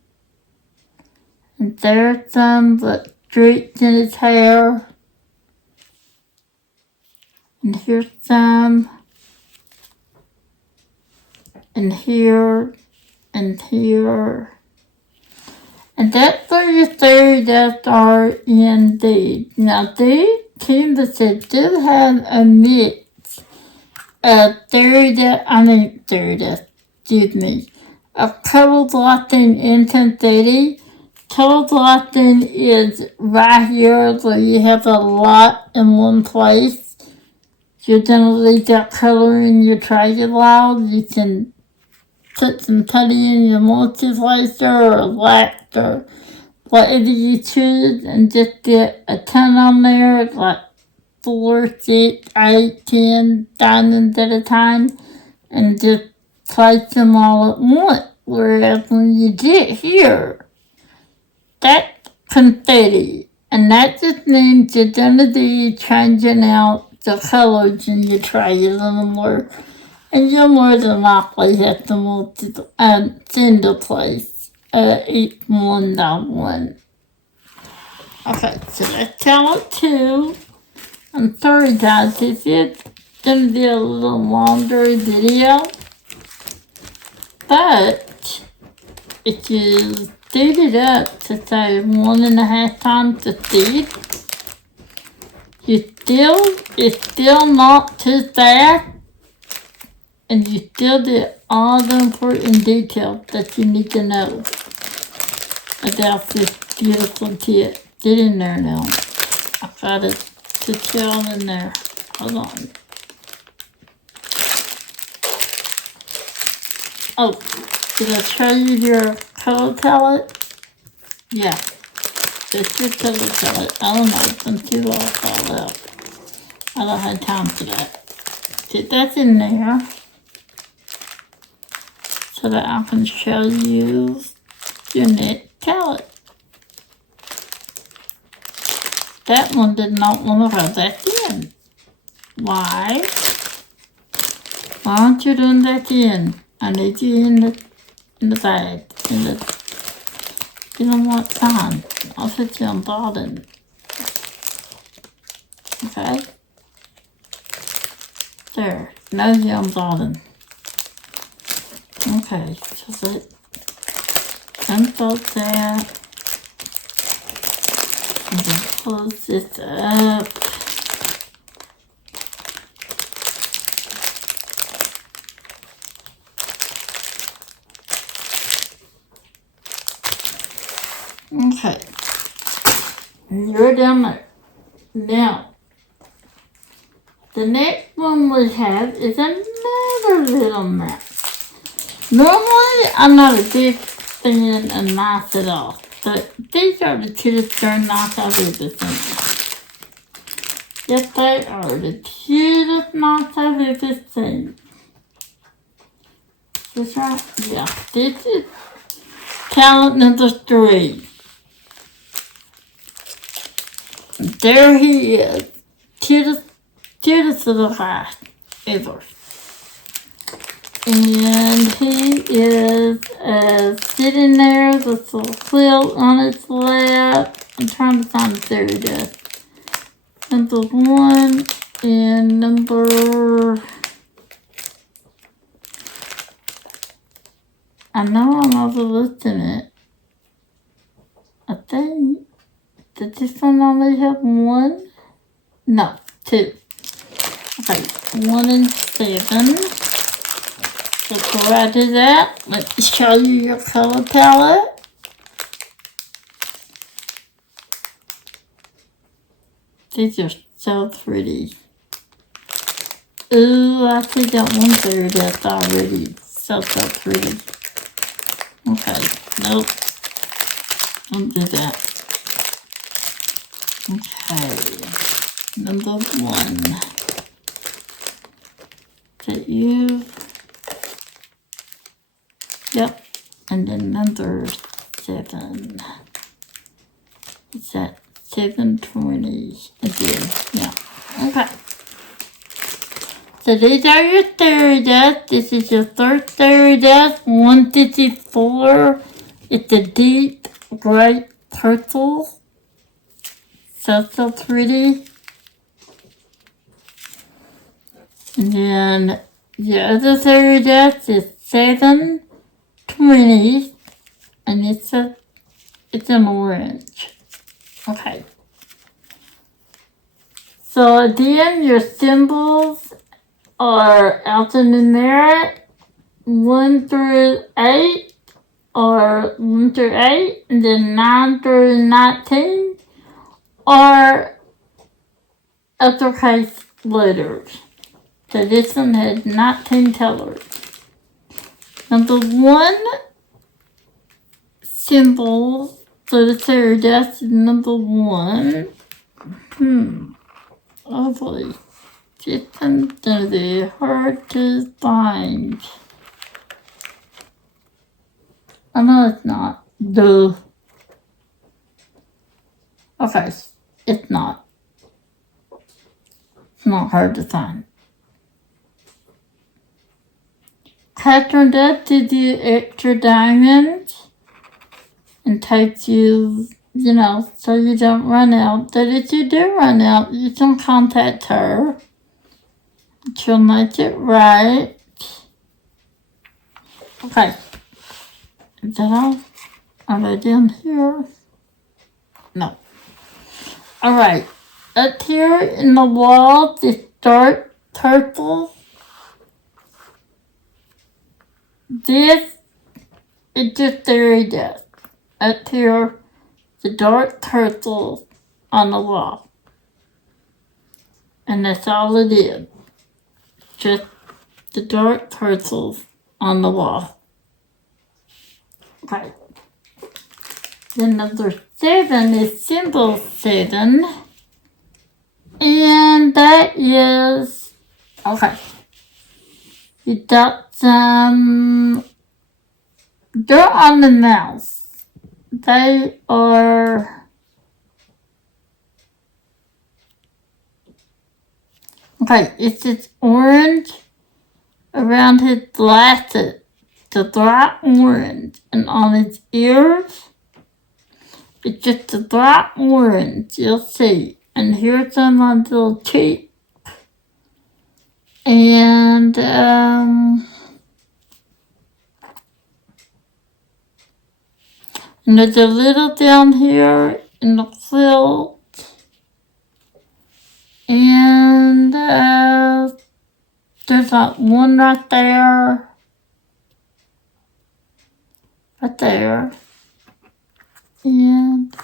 and there's some, but streaks in his hair, and here's some, and here, and here. And that's where you see that are in these. Now these canvases do have a mix of of color blotting and synthetic. Color blotting is right here where you have a lot in one place. You're gonna leave that color in your trigger log. You can put some putty in your multiplacer or wax or whatever you choose and just get a ton on there, like 4, 6, 8, 10 diamonds at a time, and just place them all at once. Whereas when you get here, that's confetti, and that just means you're gonna be changing out the colors in your tray a little more. And you'll more than likely have to single place each one by one. Okay, so let's count 2. I'm sorry guys, this is going to be a little longer video. But if you speed it up to say 1.5 times the speed, it's still not too fast. and you still did all the important details that you need to know about this beautiful kit. Get in there now. I got it to chill in there. Hold on. Oh, did I show you your color palette? Yeah, it's your color palette. I don't know, it's been too long all out. I don't have time for that. Get that in there so that I can show you your knit palette. That one did not want to go back in. Why? Why aren't you doing that in? I need you in the bag. You know what? Fine. I'll put you on bottom. Okay? There. Now you're on bottom. Okay. So that unfold that. And then close this up. Okay, you're down there. Now, the next one we have is another little map. Normally, I'm not a big fan of knots at all, but these are the cutest darn knots I've ever seen. Yes, they are the cutest knots I've ever seen. Is this right? Yeah, this is talent number 3. There he is. Cutest little guy ever. And he is sitting there with a quilt on his lap. I'm trying to find the there it is. Number 1 and number... I know I'm overlooking it. I think. Did this one only have 1? No, 2. Okay, 1 and 7. So go right to that. Let me show you your color palette. These are so pretty. Ooh, I see that one there that's already so pretty. Okay, nope. Don't do that. Okay, number 1. That you. Yep, and then number 7. It's that 720 again. Yeah. Okay. So these are your theory deaths. This is your third theory death. 154. It's a deep bright purple. So pretty. And then the other theory death is 720. And it's an orange. Okay. So again, your symbols are alphanumeric 1 through 8, or 1 through 8, and then 9 through 19, or uppercase letters. So this one has 19 colors. Number 1 symbol for the third death is number 1. Oh boy. It's going to be hard to find. I know it's not. Duh. Okay, it's not. It's not hard to find. Kathryn does to do extra diamonds and takes you, so you don't run out. But if you do run out, you can contact her. She'll make it right. Okay. Is that all? Are they down here? No. Alright. Up here in the wall, this dark purple. this is just fairy dust. Up here, the dark turtle on the wall. And that's all it is. Just the dark turtles on the wall. Right. Then number 7 is symbol 7. And that is, okay. You got some dirt on the mouse. They are, okay, it's just orange around his glasses. The bright orange. And on his ears, it's just a bright orange, you'll see. And here's some on his little cheek. And, and there's a little down here in the quilt. And, there's like one right there. Right there. And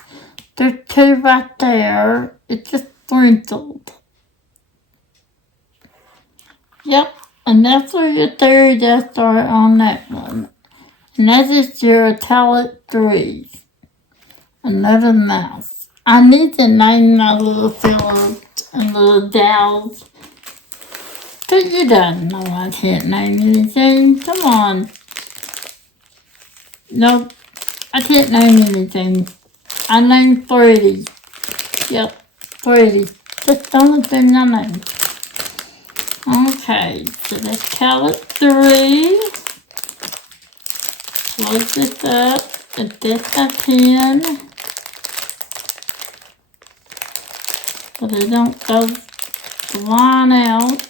there's 2 right there. It's just sprinkled. Yep. And that's where your fairy dust are on that one. And that is your Italia 3. Another mouse. I need to name my little fellows and little dolls. But you don't know I can't name anything. Come on. Nope. I can't name anything. I named Freddy. Yep. Freddy. That's the only thing I named. Okay. So that's Italia 3. Close this up. At this I can. So they don't go the line out.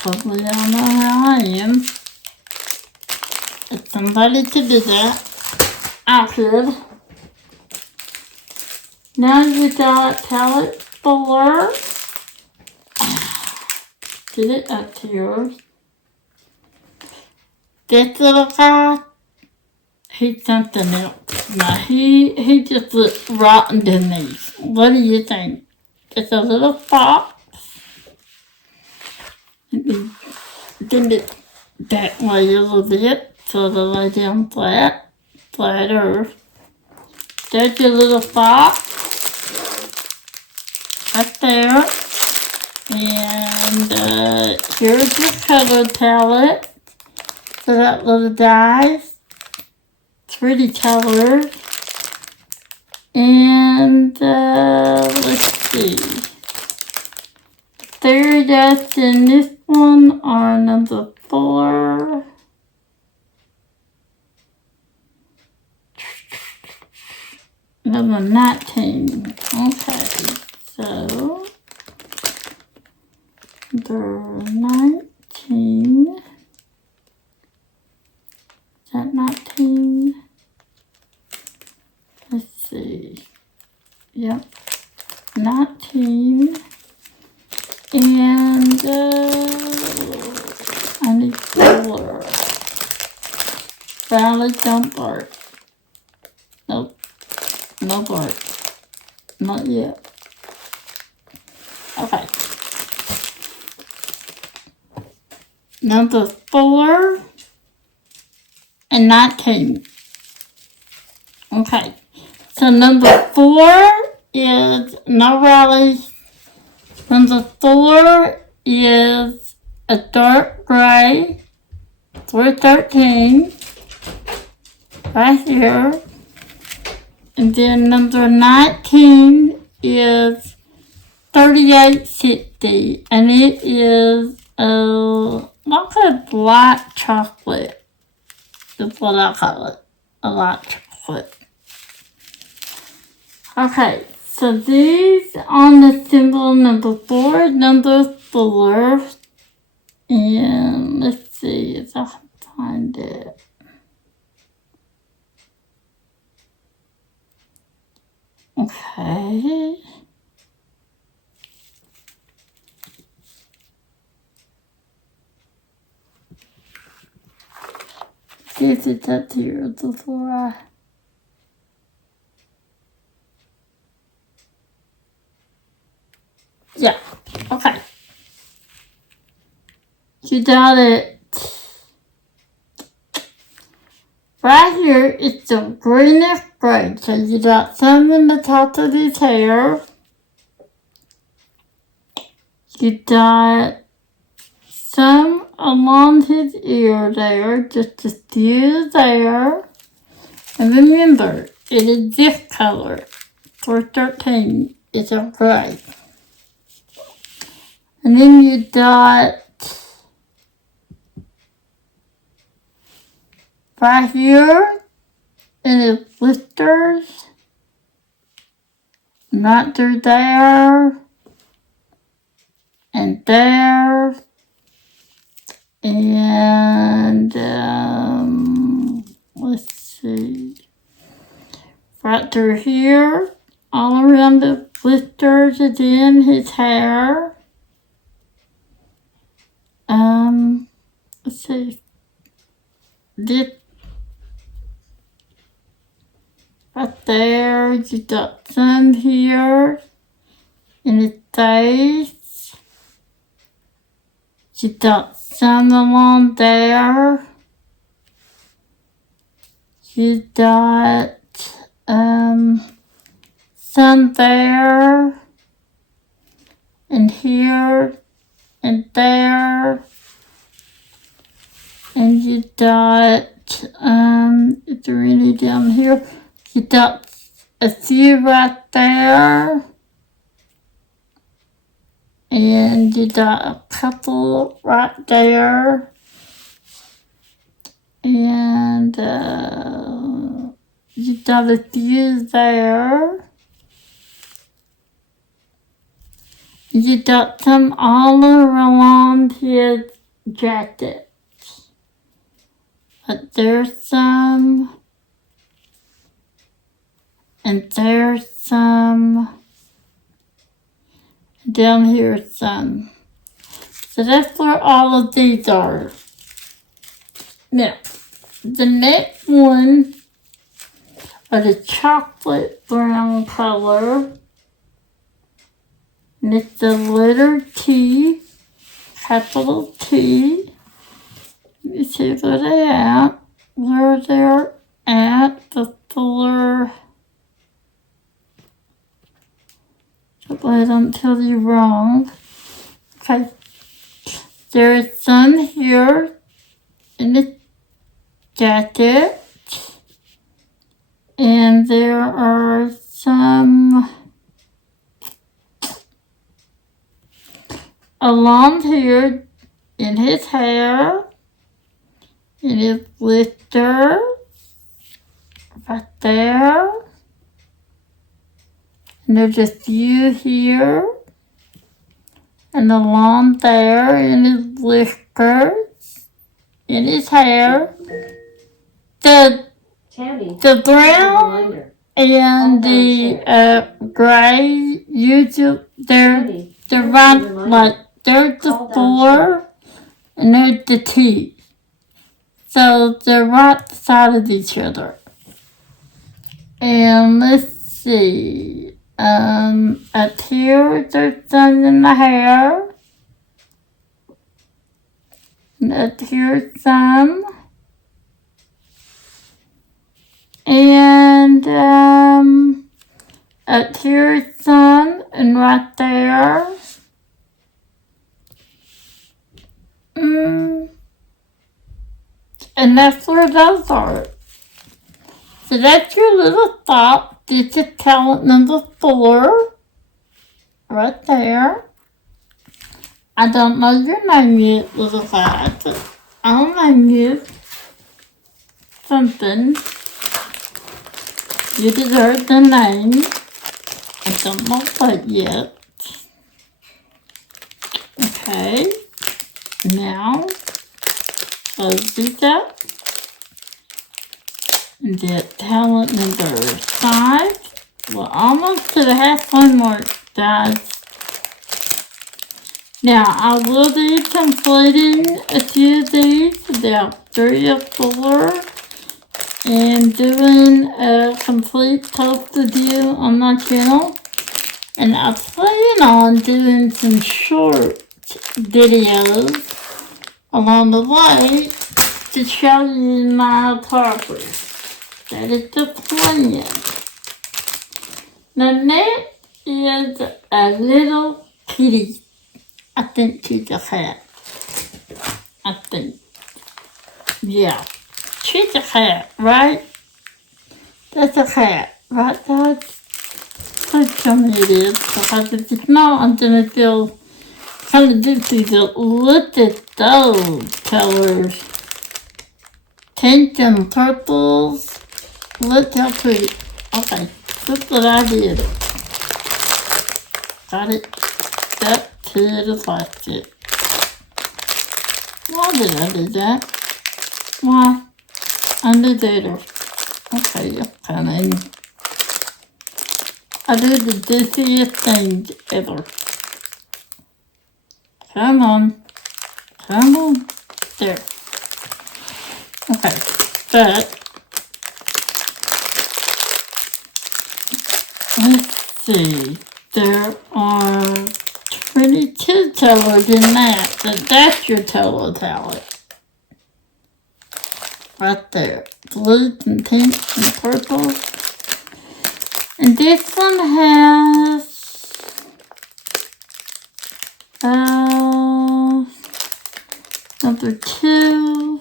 Probably don't know how I am. If somebody could do that, I could. Now you got palette 4. Get it up to yours. This little guy, he's something else. Now he just looks rotten to me. What do you think? It's a little fox. Bend it that way a little bit so to lay down flatter. There's your little fox right there. And here's your color palette for that little dies. Pretty colors. And let's see. Fairy dust in this one are number 4. Number 19. Okay, so number 19. Is that 19? Let's see. Yep. 19. And I need color. Valley don't bark. Nope. No bark. Not yet. Okay. Number 4 and 19. Okay. So number 4 is no rallies. Number 4 is a dark gray, 413, right here. And then number 19 is 3860, and it is like a light chocolate. That's what I call it, a light chocolate. Okay. So these on the symbol number 4, and let's see if I can find it. Okay. see if it's up here before I... Yeah, okay. You got it. Right here, it's a greenish gray. So you got some in the top of his hair. You got some along his ear there, just a few there. And remember, it is this color. 413 is a gray. And then you got right here in his blisters, right through there, and there, and let's see, right through here, all around the blisters is in his hair. Let's see, this right there, you got some here in his face. You got some along there. You got some there, and here, and there. And you got, is there any down here? You got a few right there. And you got a couple right there. And you got a few there. You got some all around his jacket. But there's some, and there's some, down here some. So that's where all of these are. Now, the next one are the chocolate brown color. And it's the letter T, capital T. Let me see where they're at. Where they're at, the color. So I don't tell you wrong. Okay. There is some here in the jacket. And there are some along here in his hair, in his blister, right there. And there's a few here, and along there in his whiskers, in his hair. The brown and the gray, usually they're right, like there's the 4 and there's the T. So they're right side of each other. And let's see. Up here there's some in the hair. And up here some. And up here some, and right there. And that's where those are. So that's your little thought. This is talent number 4. Right there. I don't know your name yet, little guy, but I'll name you something. You deserve the name. I don't know what yet. Okay. Now, close these up. And get talent number 5. We're almost to the halfway mark, guys. Now, I will be completing a few of these. They'll 3 fuller and doing a complete toast review on my channel. And I plan on doing some short videos along the way to show you my progress. That is the plan. Now that is a little kitty. I think she's a cat. I think. Yeah. She's a cat, right? That's a cat, right, guys? Please tell me it is, because if it's not, I'm gonna feel kind of guilty. Look at those colors. Pink and purples. Look how pretty. Okay, that's what I did. Got it. That kid is like it. Why did I do that? Why? I did later. Okay, you're coming. I do the dizziest thing ever. Come on. Come on. There. Okay, but let's see. There are 22 colors in that. So that's your total palette. Right there. Blues and pinks and purples. And this one has number 2,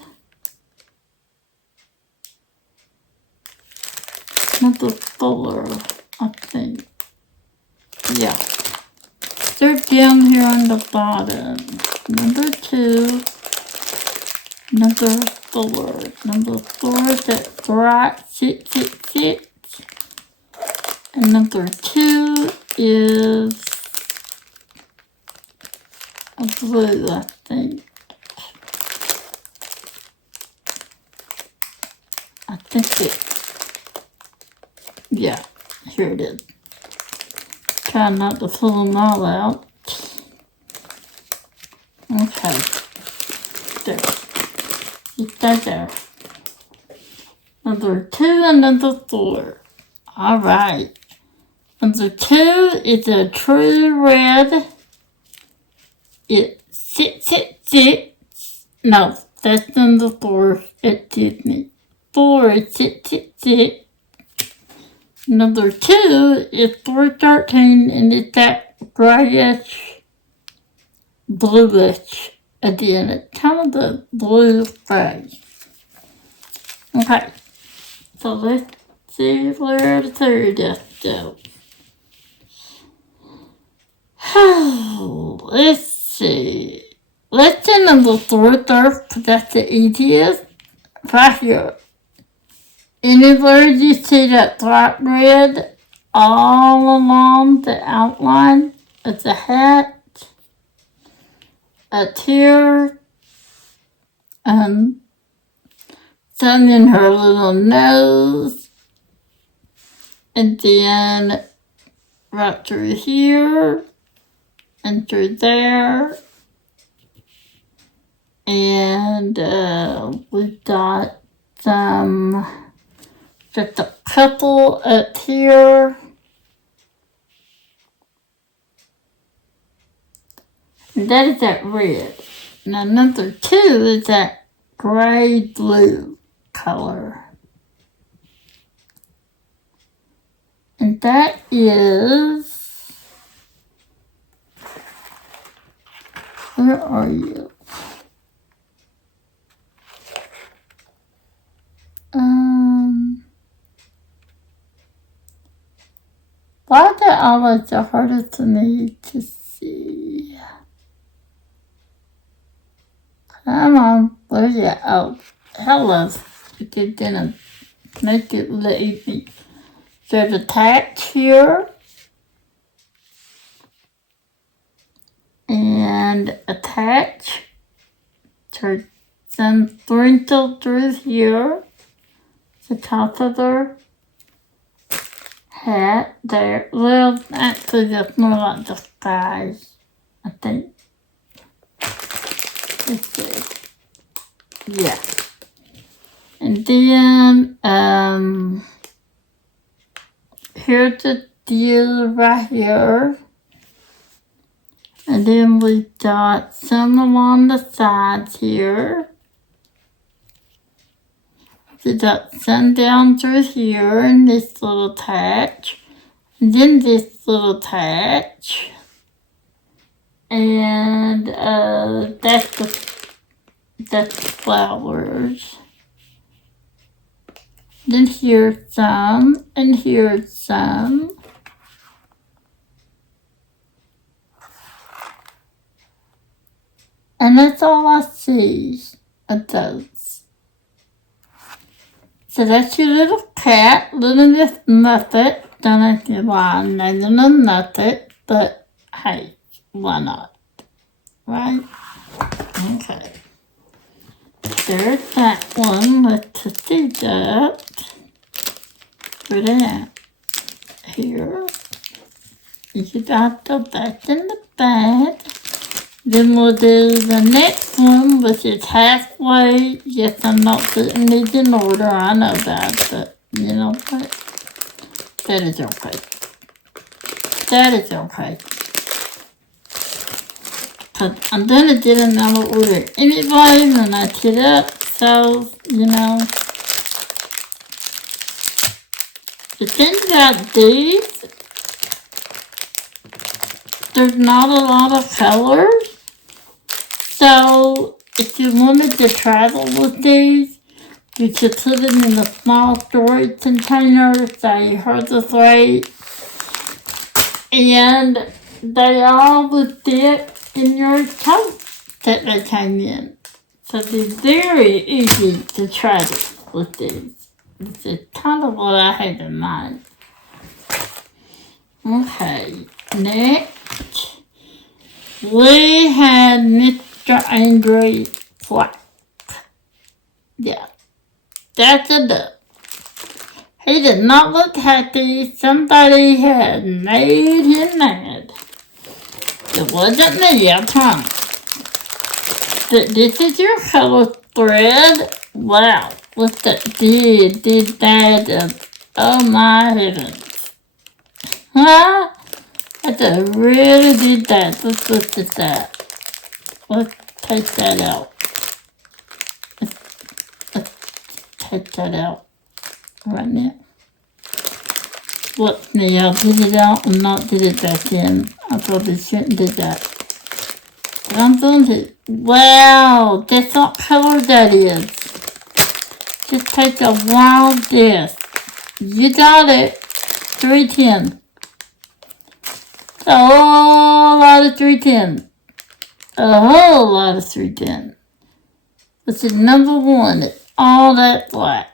number 4, I think. Yeah. They're down here on the bottom. Number 2, number 4. Number 4 is that bright 666. And number 2 is a blue, I think. I think it, yeah, here it is. Try not to pull them all out. Okay, there. Get that there. Number 2 and number 4. All right. Number 2 is a true red. It's 666. No, that's number 4. Excuse me. 4 is 666. Number 2 is 413, and it's that grayish, bluish again. It's kind of the blue gray. Okay, so let's see where the third is go. Let's see. Let's do number 4 first, because that's the easiest. Right here. Anywhere you see that bright red all along the outline of the hat, a tear, some in her little nose, and then right through here, and through there, and we've got some, just a couple up here, and that is that red. Now number 2 is that gray blue color, and that is, where are you? Why are they always the hardest for me to see? Come on, where's it? Oh, hello. It's gonna make it lazy. There's a patch here. And attach. There's some sprinkle through here. The top of their hat there. Well, actually, that's more like the thighs, I think. Let's see. Yeah. And then, here's the deal right here. And then we've got some along the sides here. We got some down through here in this little patch. And then this little patch. And that's the flowers. Then here's some, and here's some. And that's all I see of those. So that's your little cat, little Miss Muffet. Don't ask me why I'm naming them Muffet, but hey, why not? Right? Okay. There's that one. Let's see that. Put it out here. You got the back in the bag. Then we'll do the next one, which is halfway. Yes, I'm not putting these in order. I know that, but you know what? That is okay. That is okay. Because I'm going to get another order anyway when I get up. So, you know. The thing about these, there's not a lot of colors. So, if you wanted to travel with these, you could put them in a small storage container, say Herd's Rate, and they all would fit in your tote that they came in. So, it's very easy to travel with these. This is kind of what I had in mind. Okay, next, we had Mr. Angry Flack. Yeah, that's a duck. He did not look happy. Somebody had made him mad. It wasn't me, I promise. But this is your color thread. Wow, look that did that. Oh my heavens. Huh? I really did that. Let's look at that. Let's take that out. Let's take that out right now. Whoops me, I did it out and not did it back in. I probably shouldn't do that. But I'm going to. Wow, that's what color that is. Just take a wild guess. You got it. 310. A whole lot of 310. A whole lot of 310. This is number one. It's all that black.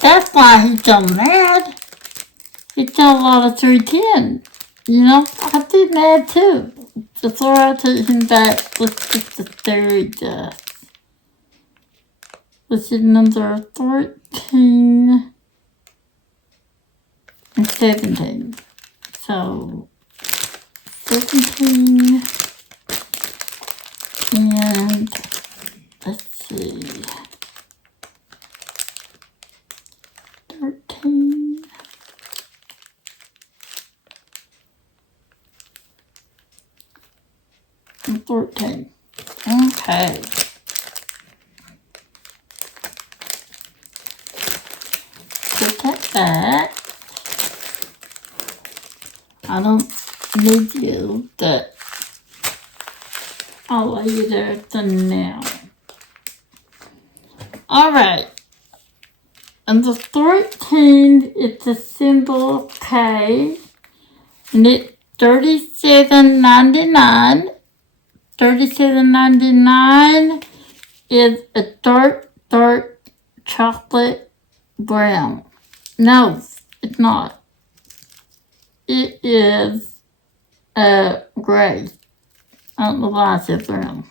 That's why he's so mad. He's got a lot of 310. You know, I'd be mad too. Before I took him back with just the third dust. Which is number 13 and 17. So, 17 and, let's see, 13 and 14. Okay. Put that back. I don't need you, but I'll lay you there for now. Alright. And the 13 is the symbol K. And it's $37.99. $37.99 is a dark chocolate brown. No, it's not. It is gray. I don't know why I said brown.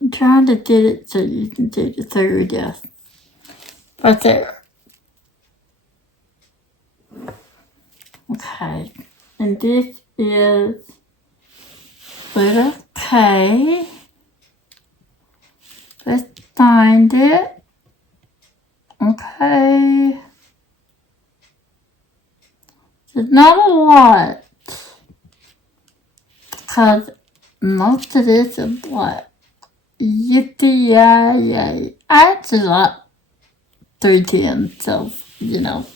I'm trying to get it so you can do the third guess. Right there. Okay. And this is Little K. Let's find it. Okay. There's not a lot. Because most of this is black. Yippee, I actually like 310, so, you know.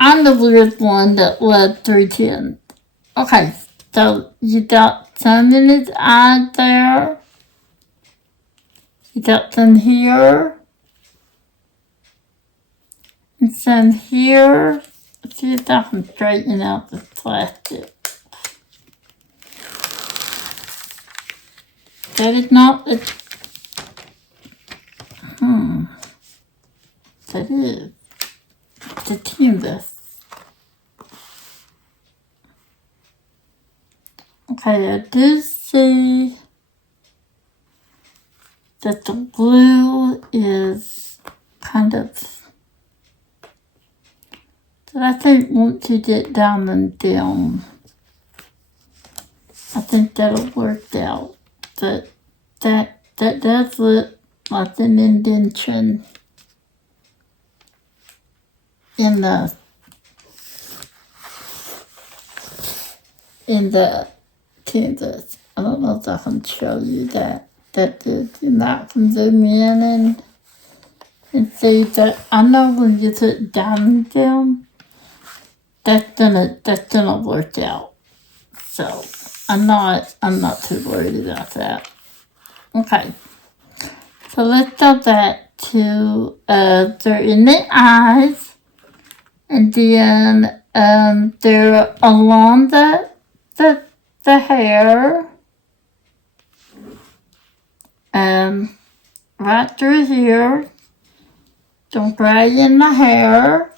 I'm the weird one that led 310. Okay, so you got some in his eye there. You got some here. And some here. Let's see if I can straighten out the plastic. That is not the... That is the TAMMYS. Okay, I do see that the blue is kind of... But I think once you get diamond down, I think that'll work out. But that does look like an indentation in the TAMMYS. I don't know if I can show you that. That is, you might can zoom in and see that. I know when you put diamond down, that's gonna work out. So I'm not too worried about that. Okay. So let's go back to they're in the eyes, and then they're along the hair, right through here, some gray in the hair,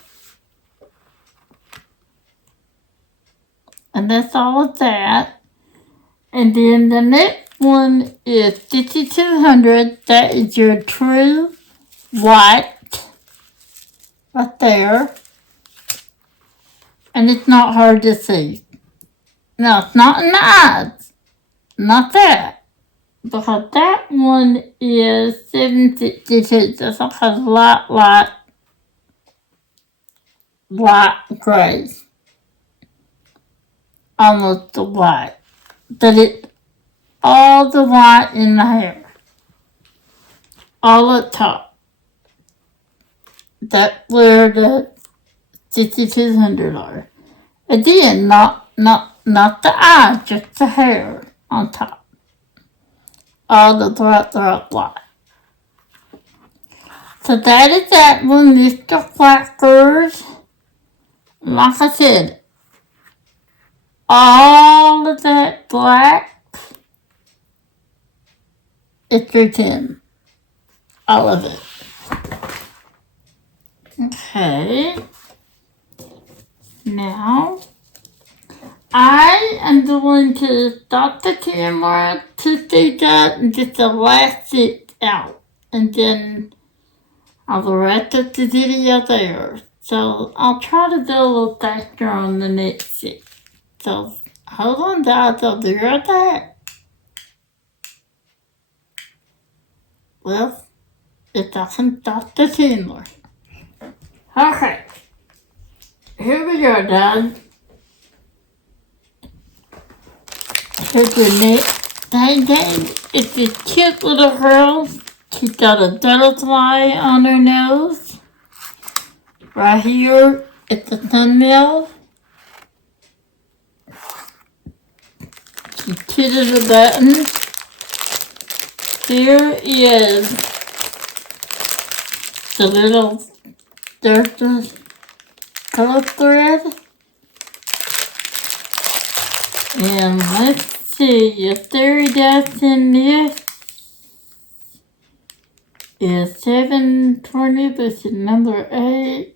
and that's all of that. And then the next one is 5200. That is your true white right there. And it's not hard to see. No, it's not in the eyes. Not that. Because that one is 762. That's like a light gray. Almost the white. But it's all the white in the hair. All up top. That's where the 5200 are. Again, not the eye, just the hair on top. All the throat white. So that is that one, Mr. Quackers. Like I said, all of that black is 310. All of it. Okay. Now, I am going to stop the camera to see that and get the last it out. And then I will wrap up the video there. So I'll try to do a little faster on the next set. So hold on, guys. I'll be right back. Well, it doesn't stop the timer. Okay. Here we go, guys. Here's the next painting. It's this cute little girl. She's got a butterfly on her nose. Right here, it's a thumbnail. She pushes a button. Here is the little Berta color thread. And let's see, if there dots in this is 720, this is number 8.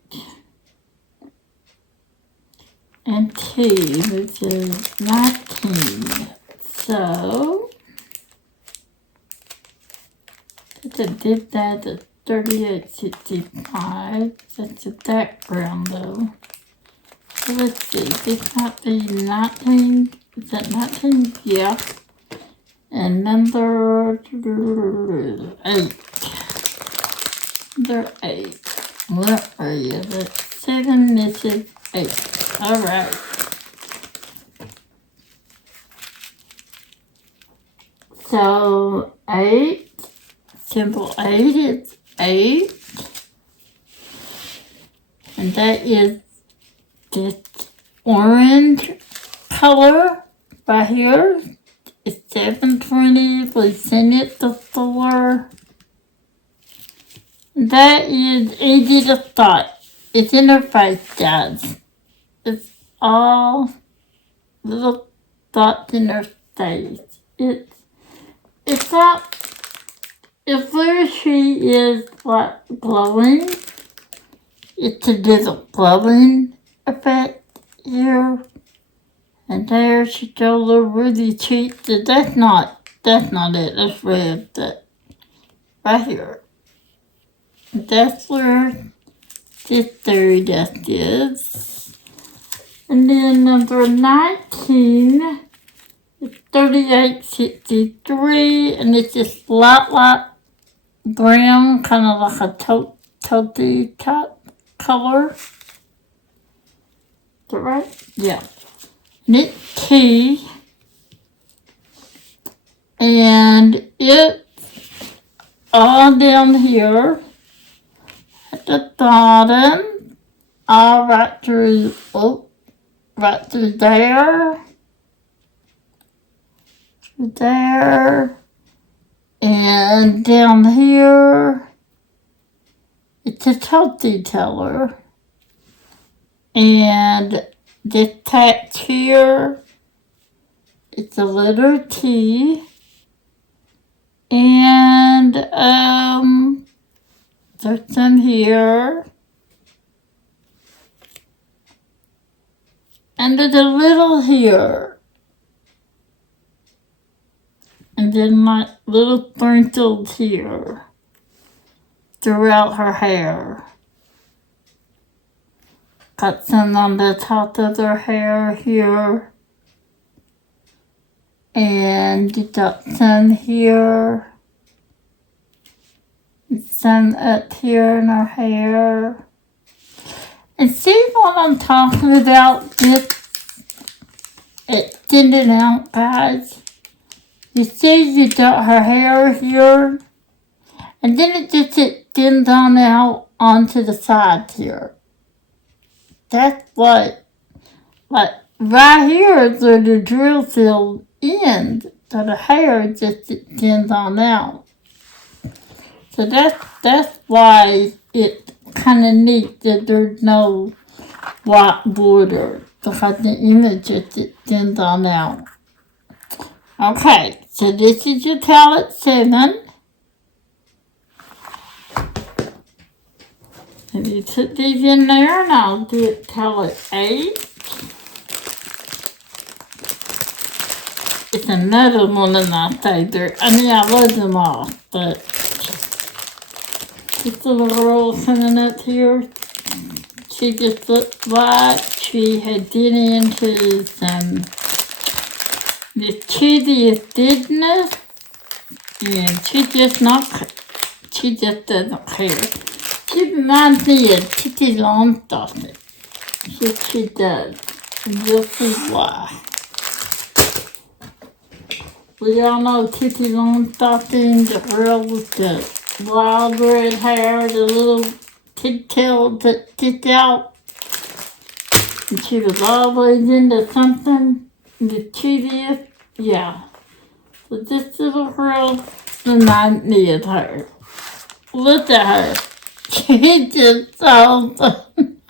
And T, which is 19. So, I did that at 3865. That's a background though. So let's see, this might be 19. is that 19? Yeah. And number 8. Number 8. Where are you? That's 7, this is 8. Alright. So 8. Symbol 8 is 8. And that is this orange color right here. It's 720. We've seen it before. That is easy to spot. It's in her face, guys. It's all little dots in her face. It's not, if where she is like glowing, it's a little glowing effect here. And there she got a little really cheek. That's not it. That's red. That right here. That's where this third dust is. And then number 19 is 3863, and it's just light brown, kind of like a taupey type color. Is that right? Yeah. And it's tea. And it's all down here at the bottom, all right through there, and down here, it's a toe detailer, and this patch here, it's a letter T, and there's some here. And there's a little here. And then like little sprinkles here throughout her hair. Got some on the top of her hair here. And you got some here. Some up here in her hair. And see what I'm talking about? This extended out, guys. You see you got her hair here. And then it just extends on out onto the sides here. That's what, like, right here is where the drill field ends. So the hair just extends on out. So that's why it's kind of neat that there's no white border, because the image just extends on out. Okay, so this is your palette 7. And you put these in there, and I'll do it palette 8. It's another one of my favorite. I mean, I love them all, but this little girl coming up here, she just looked like she had been into some mischievous business, and she just doesn't care. She reminds me of Titty Longstocking. She does, and you'll see why. We all know Titty Longstocking, the girl with the wild red hair, the little pigtails that stick out. And she was always into something mischievous. Yeah. So this little girl reminds me of her. Look at her. She's just so awesome.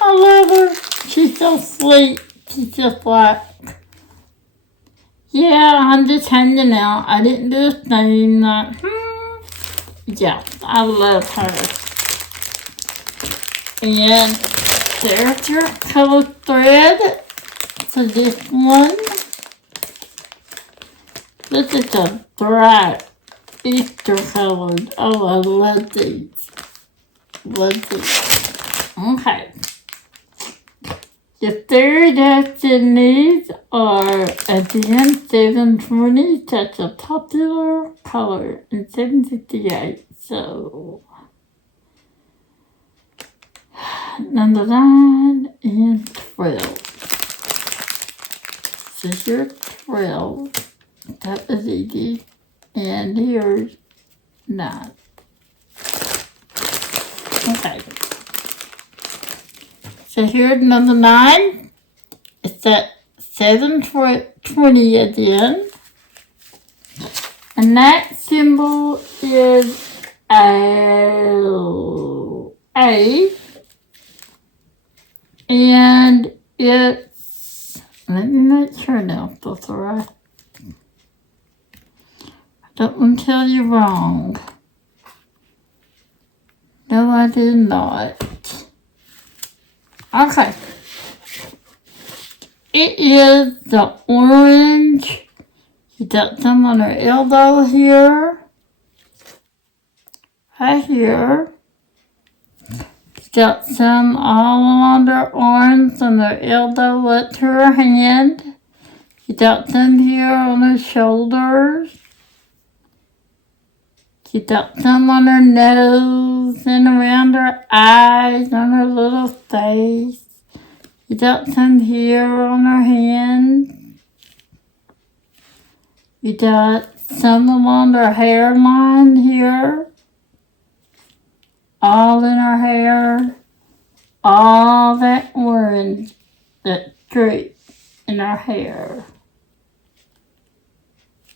I love her. She's so sweet. She's just like, yeah, I'm just hanging out. I didn't do a thing. Like, yeah, I love her. And there's your color thread for this one. This is a bright Easter colored. Oh, I love these. Love these. Okay. The third destinies are again 720. That's a popular color in 758. So number 9 and 12. So here's 12. That was easy. And here's 9. Okay. So here's number 9. It's at 720 at the end. And that symbol is A. And it's, let me make sure now, that's all right. I don't want to tell you wrong. No, I did not. Okay. It is the orange. You got some on her elbow here. Right here. Got some all on her arms and her elbow up to her hand. You got some here on her shoulders. You got some on her nose and around her eyes, on her little face. You got some here on her hand. You got some along her hairline here. All in her hair, all that orange, that straight in her hair.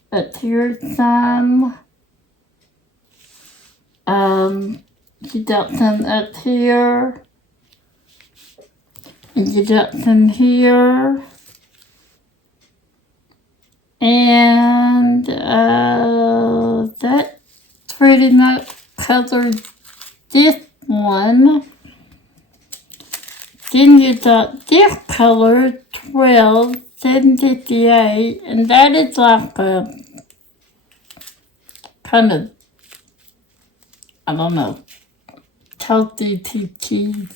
But here's some. You got some up here, and you got some here, and that pretty much covers this one. Then you got this color, 12, 758, and that is like a kind of, I don't know, healthy tea.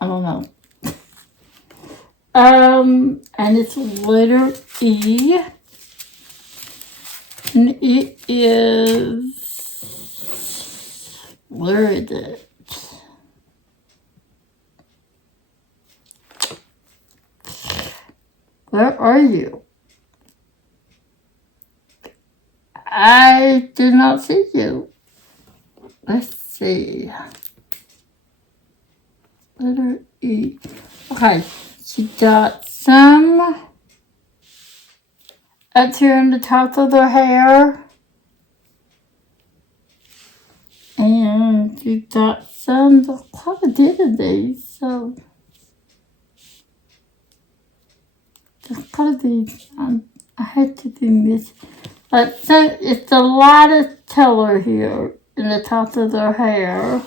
I don't know. And it's letter E, and it is, where is it? Where are you? I did not see you. Let's see. Letter E. Okay, she got some up here on the top of the hair. And you got some, quite a bit of these, so there's quite a bit. I had to do this. But so it's a lot of color here in the top of their hair.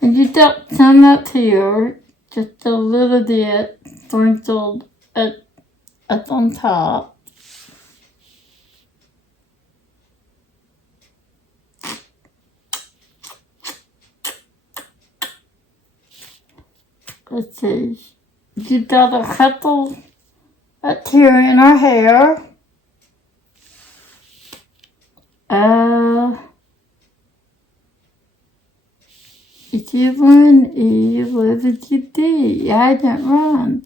And you got some up here, just a little bit sprinkled up on top. Let's see. You got a couple up here in her hair. If you run E, what would you be? I didn't run.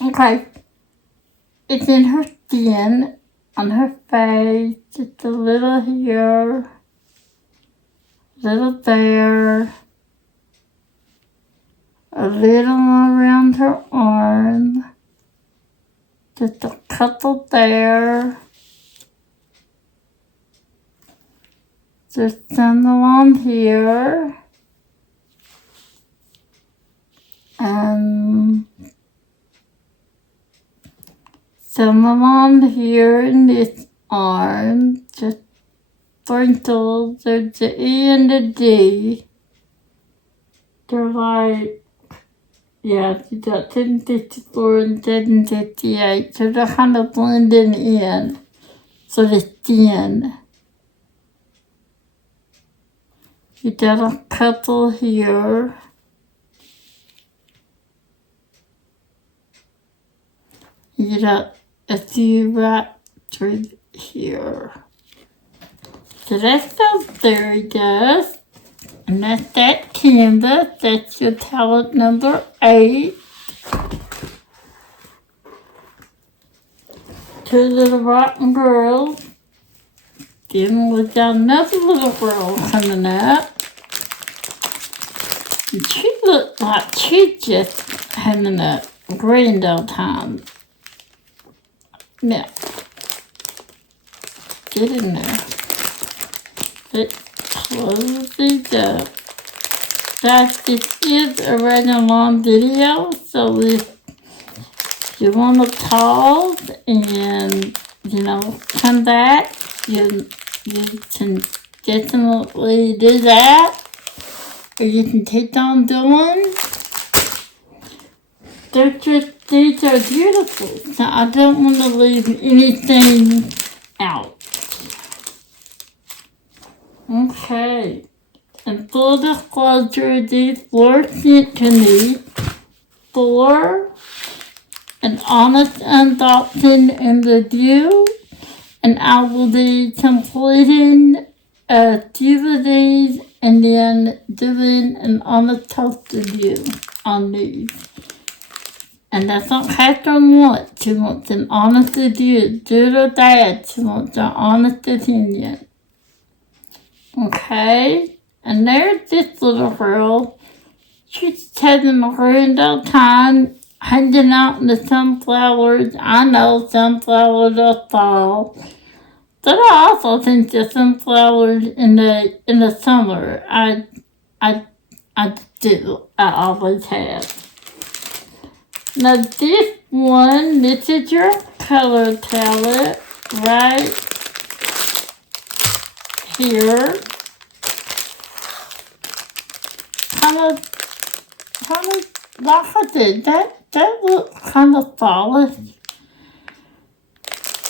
Okay. It's in her skin, on her face, just a little here, a little there, a little around her arm, just a couple there. There's some along here. Some along here in this arm, just sprinkled. There's the E and the D. They're like, yeah, you got 1054 and 1058, so they're kind of blending in. for the skin. You got a couple here. You got a few right through here. So that feels very good. And that's that canvas. That's your palette number 8. 2 little rotten girls. Then we got another little girl coming up. And she looked like she just having a grand old time. Now, get in there. Let's close these up. Guys, this is a rather long video, so if you want to pause and, come back, you can definitely do that. Or you can keep on doing. These are beautiful, so I don't want to leave anything out. Okay, and full disclosure, these were sent to me for an honest unboxing and review, and I will be completing a few of these and then doing an honest toast review on these. And that's what Kathryn wants. She wants an honest review. Good or bad, she wants an honest opinion. Okay? And there's this little girl. She's having a grand old time hanging out in the sunflowers. I know sunflowers are fall. But I also think the sunflowers in the summer. I do. I always have. Now this is your color palette right here. Kind of like I did. That looks kind of fallish.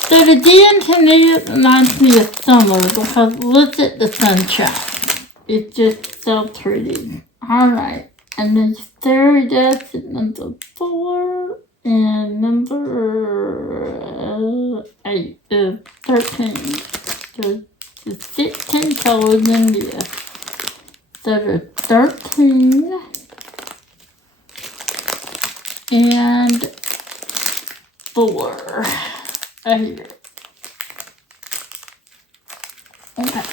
So again, to me, it reminds me of summer because look at the sunshine. It's just so pretty. Alright. And then there it is at number 4 and number 8, 13. So the 16 colors in this. So there's 13 and 4 right here. Okay.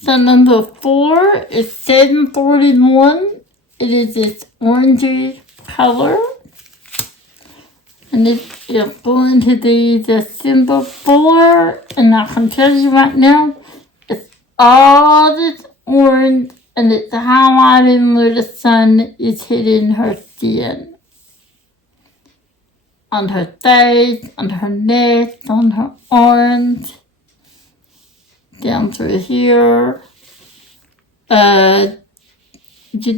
So number 4 is 741. It is this orangey color. And it is going to be the symbol 4. And I can tell you right now, it's all this orange and it's highlighting where the sun is hitting her skin. On her face, on her neck, on her arms. Down through here. You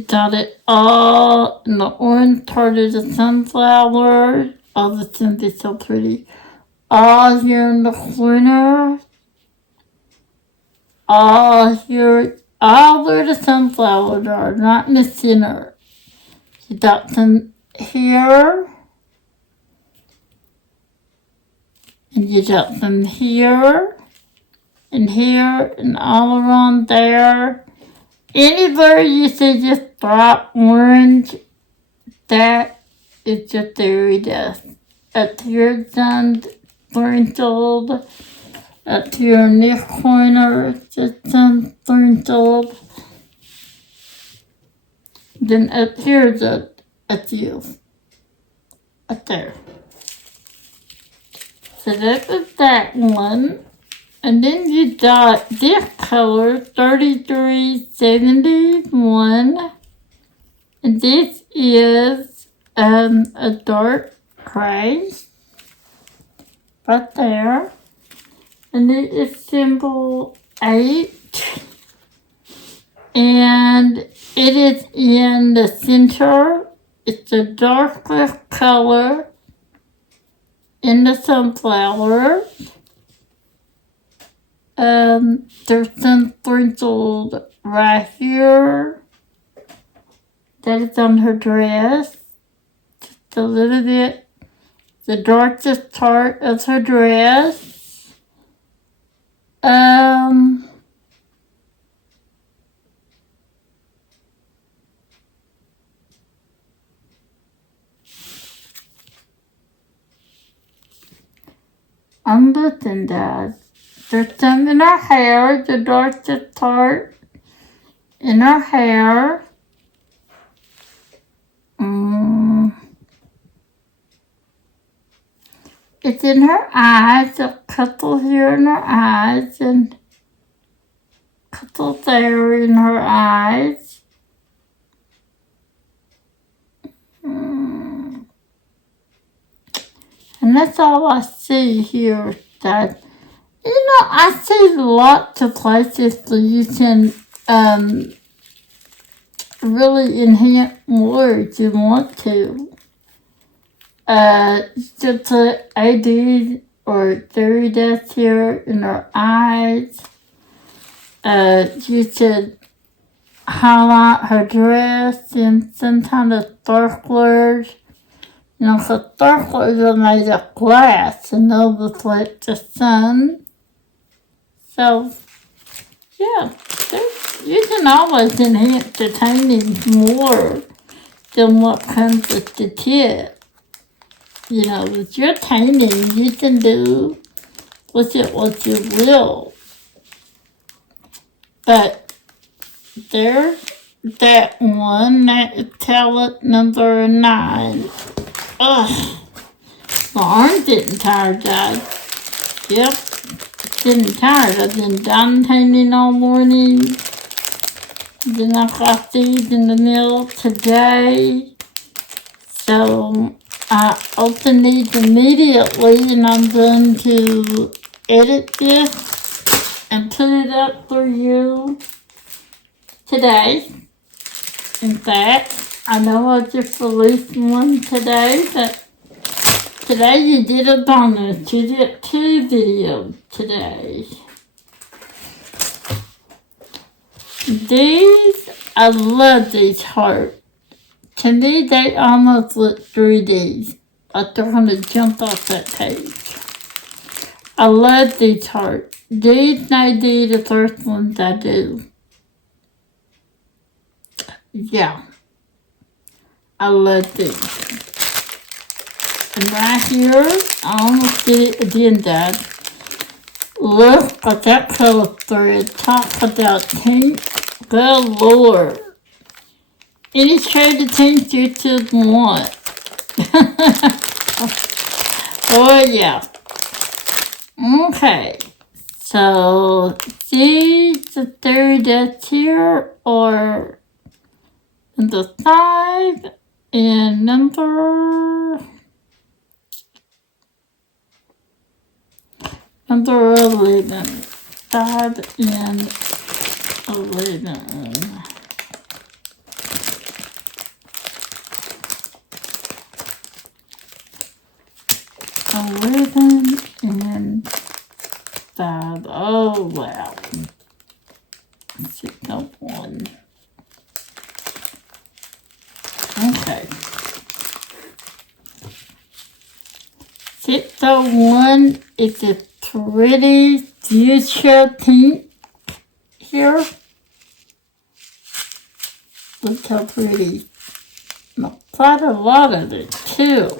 got it all in the orange part of the sunflower. Oh, the sun is so pretty. All here in the corner. All here. All where the sunflowers are, not in the center. You got some here. And you got some here. And here and all around there. Anywhere you see just bright orange, that is just very dust. Up to your sun sprinkled. Up to your neck corner, just sun sprinkled. Then up here is a few. Up there. So that was that one. And then you got this color, 3371. And this is a dark gray. Right there. And it is symbol 8. And it is in the center. It's a darker color. in the sunflower. There's some sprinkled right here. That is on her dress. Just a little bit. The darkest part of her dress. I'm looking, guys. There's some in her hair, the darkest part in her hair. It's in her eyes, a couple here in her eyes, and a couple there in her eyes. And that's all I see here, that, I see lots of places that you can really enhance more if you want to. To put AD or 30 dots here in her eyes. You should highlight her dress in some kind of sparklers. Because sparklers are made of glass and they'll reflect the sun. So, yeah, you can always enhance the paintings more than what comes with the tip. With your painting, you can do with it what you will. But there's that one, that is talent number 9. Ugh, my arm's getting tired, guys. Yep, it's getting tired. I've been done painting all morning. Then I got these in the mail today. So I open these immediately, and I'm going to edit this and put it up for you today. In fact, I know I just released one today, but today you did a bonus. You did 2 videos today. These, I love these hearts. To me, they almost look 3D, like they're going to jump off that page. I love these hearts. These may be the first ones I do. Yeah, I love these. And right here, I almost did it again, Dad. Look at that color thread. Talk about pink. Good Lord. Any shade of pink you should want. Oh, yeah. Okay. So, these, the 3 that's here are on the side, and number 11. 5 and 11. And 5. Oh, wow. 601. Okay. 601 is a pretty fuchsia pink here. Look how pretty. Quite a lot of it, too.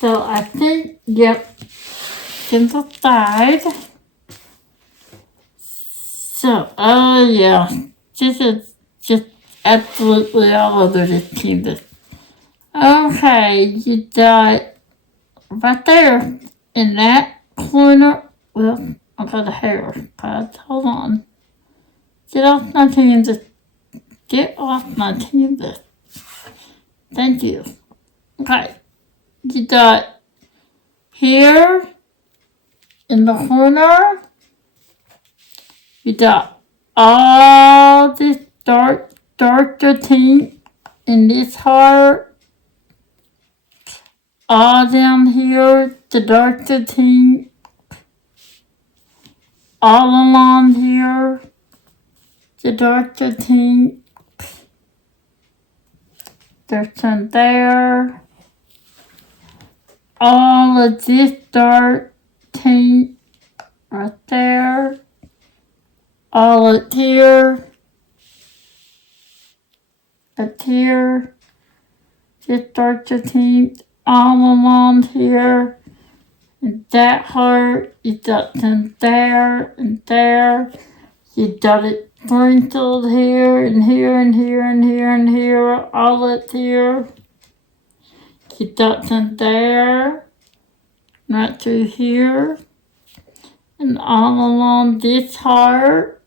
So I think, yep, simplified. So, oh yeah, this is just absolutely all over this canvas. Okay, you got right there in that corner. Well, I got a hair, guys. Hold on. Get off my canvas. Get off my canvas. Thank you. Okay. You got here in the corner, you got all this darker pink in this heart. all down here, the darker pink, all along here, the darker pink. There's some there. All of this dark pink right there. All up here. Up here. This darker pink. All along here. And that heart. You got some there and there. You got it sprinkled here and here and here and here and here, all up here. You got some there, right through here, and all along this heart.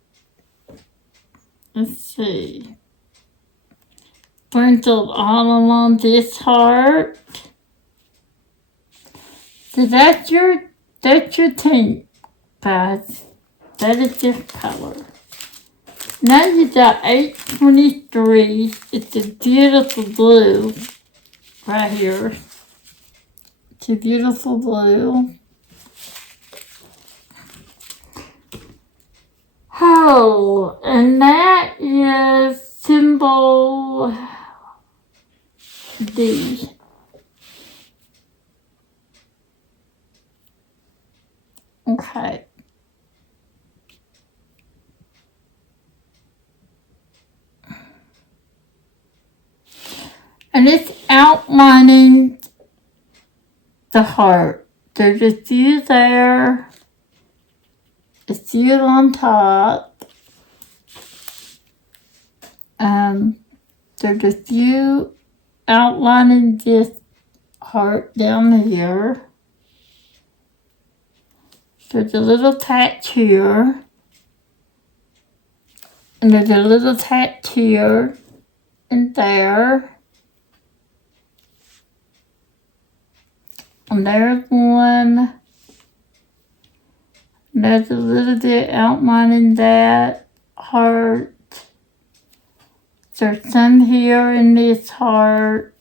Let's see. Sprinkled all along this heart. So that's your tank, guys. That is this color. Now you got 823. It's a beautiful blue right here. It's a beautiful blue. Oh, and that is symbol D. Okay. And it's outlining the heart. There's a few there, a few on top. There's a few outlining this heart down here. There's a little patch here. And there's a little patch here and there. And there's one. There's a little bit outlining that heart. There's some here in this heart.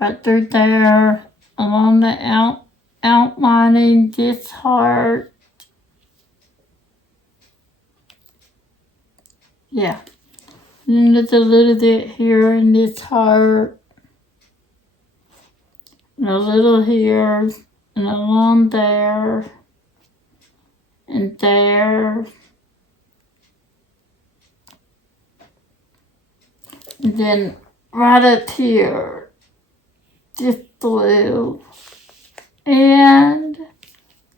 Right through there. Along the outlining this heart. Yeah. And there's a little bit here in this heart. And a little here, and along there, and there. And then right up here, just blue. And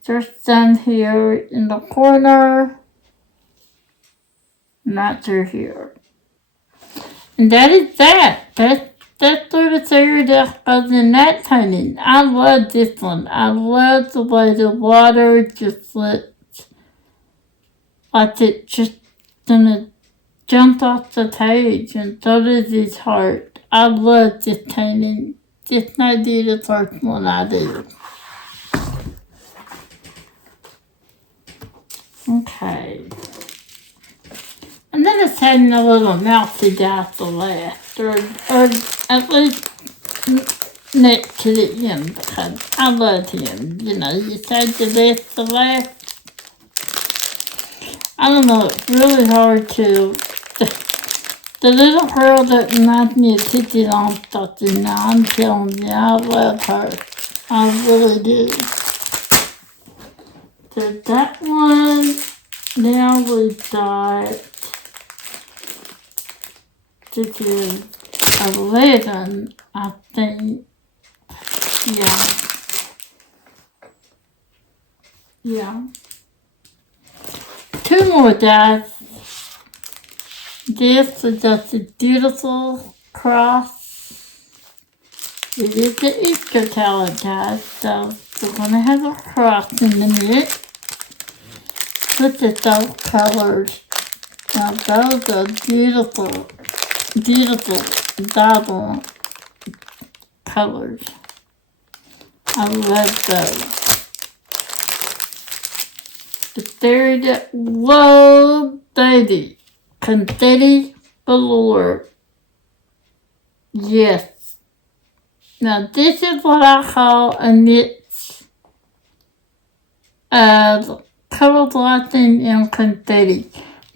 there's some here in the corner, not through here. And that is that. That's sort of figured that goes in that painting. I love this one. I love the way the water just looks like it's just gonna jump off the page, and so does his heart. I love this painting. This might be the first one I do. Okay. And then it's having a little mousy guy at the left, or at least next to the end, because I love him. You know, you say the left. I don't know, it's really hard to. The little girl that reminds me of Titi Longstock, you know, I'm telling you, I love her. I really do. So that one, now we got. This is 11, I think. Yeah. Yeah. Two more, guys. This is just a beautiful cross. It is the Easter calendar, guys, so we're going to have a cross in a minute. Look at those colors. Now, those are beautiful. Beautiful, vibrant colors. I love those. The third, whoa, baby. Confetti galore. Yes. Now this is what I call a niche color blotting and confetti.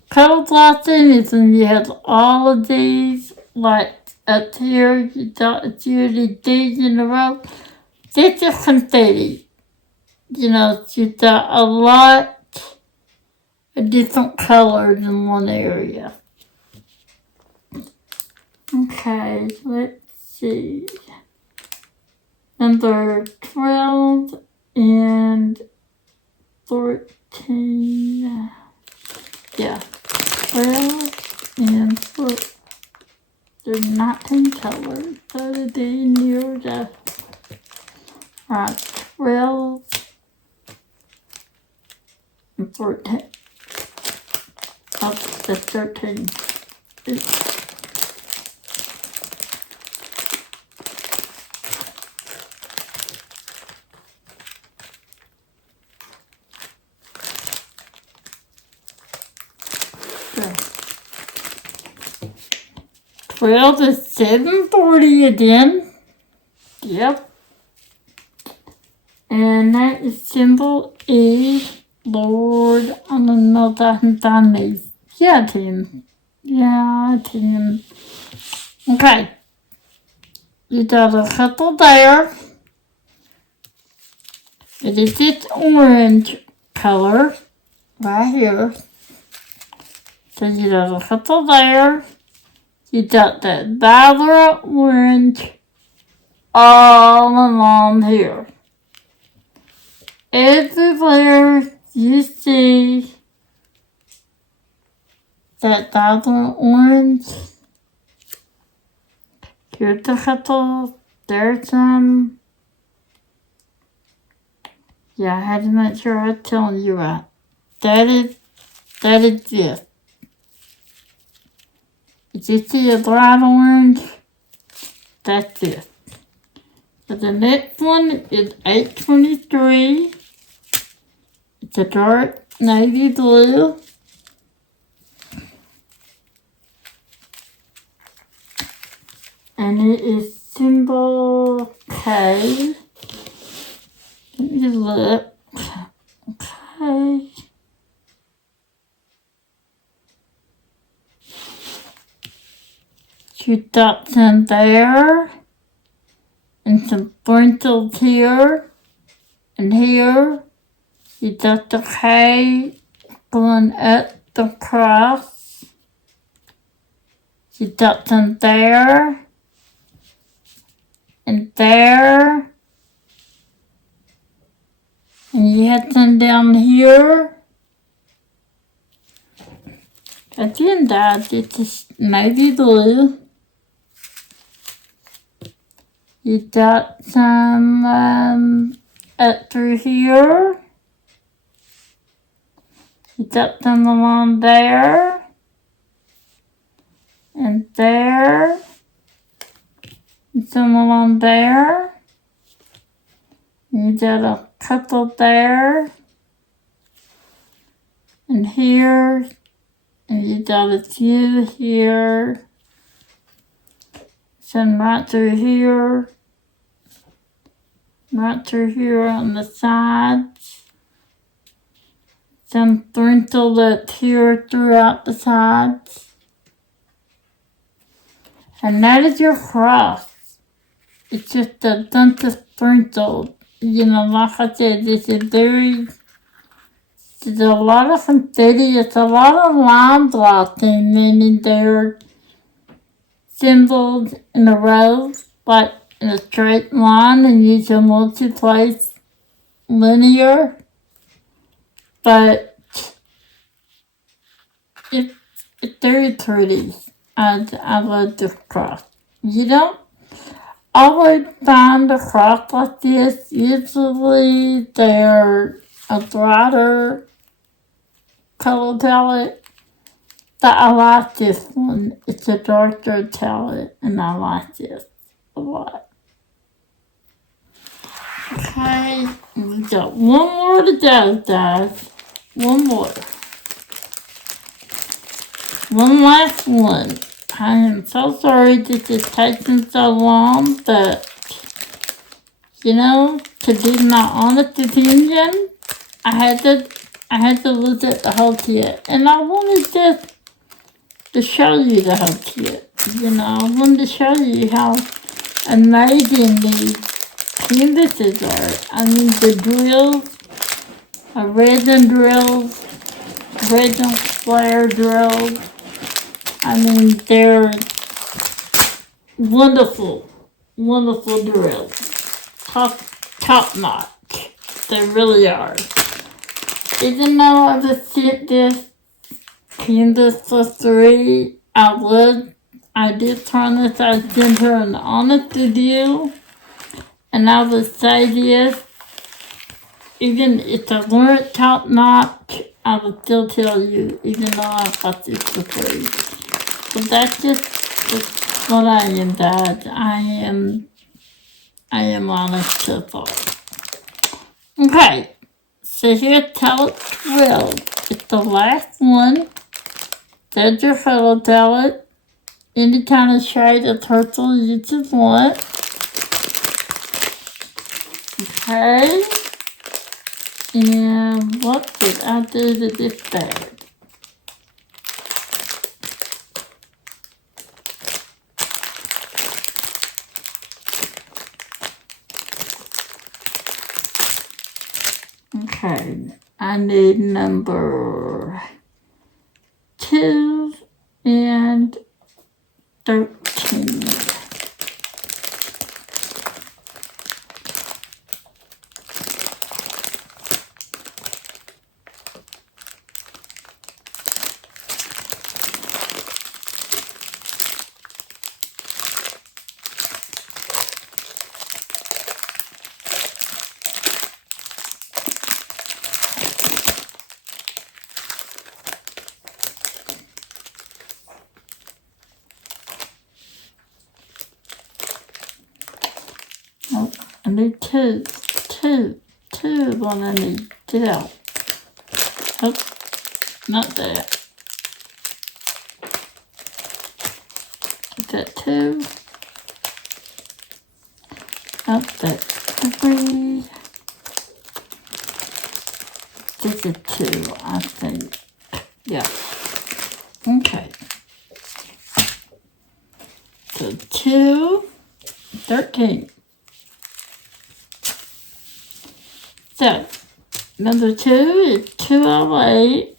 Color blotting is when you have all of these, like up here, you got a few of these in a row. This is confetti. You got a lot of different colors in one area. Okay, let's see. Number 12 and 14. Yeah, 12 and 14. There's 19 colors, so the D near the right, 12 and 14. Up to 13. Well, the 740 again. Yep. And that is symbol E, Lord, I don't know that TAMMYS. Yeah, team. Yeah, team. Okay. You got a couple there. It is this orange color right here. So you got a couple there. You got that vibrant orange all along here. Everywhere you see that vibrant orange, here's a couple, there's some. Yeah, I had to make sure I was telling you right. That is this. If you see a bright orange, that's it. So the next one is 823. It's a dark navy blue. And it is symbol K. Let me look. Okay. Two dots in there. And some sprinkles here. And here. You got the K going up the cross. You got some there. And there. And you had some down here. Again, that it's navy blue. You got some up through here. You got some along there. And there. And some along there. You got a couple there. And here. And you got a few here. Some right through here. Right through here on the sides. Some sprinkled up here throughout the sides. And that is your cross. It's just a bunch of sprinkled. Like I said, this is there's a lot of confetti. It's a lot of line blotting, meaning they're symbols in a row, like in a straight line, and use a multi-place linear. But it's very pretty. I love this cross. You don't always find a cross like this. Usually they're a brighter color palette. But I like this one. It's a darker palette, and I like this a lot. Okay, we got one more to go, guys. One more. One last one. I am so sorry this is taking so long, but You know, to give my honest opinion, I had to look at the whole kit, and I wanted just to show you the whole kit. You know, I wanted to show you how amazing these canvases are. I mean, the drills, resin drills, resin flare drills. I mean, they're wonderful, wonderful drills. Top notch. They really are. Even though I just sent this canvas for free, I did promise I'd send her an honest review. And I would say this, even if I weren't top notch, I would still tell you, even though I got this for free. So that's just what I am, Dad. I am honest so far. Okay, so here's how it's drilled. It's the last one. There's your photo palette. Any kind of shade of turtle you just want. Okay. And what did I do to this bag? Okay, I need number 2 and 13. I need two what I need. Get out. Oh, not that. Is that 2? Oh, that's 3. This is 2, I think. Yeah. Okay. So 2, 13. So, number 2 is 208.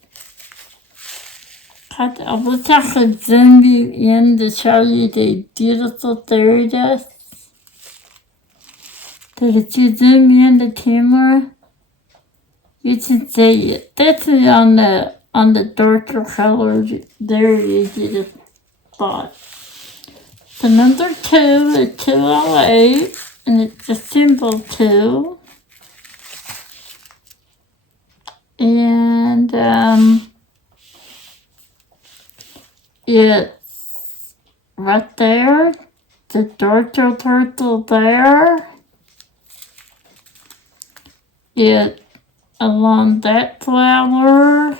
I wish I could zoom you in to show you the beautiful fairy dust. If you zoom in the camera, you can see it. That's on the darker colors. There you get a spot. So number 2 is 208, and it's a symbol 2. And it's right there, the darker turtle there. It along that flower,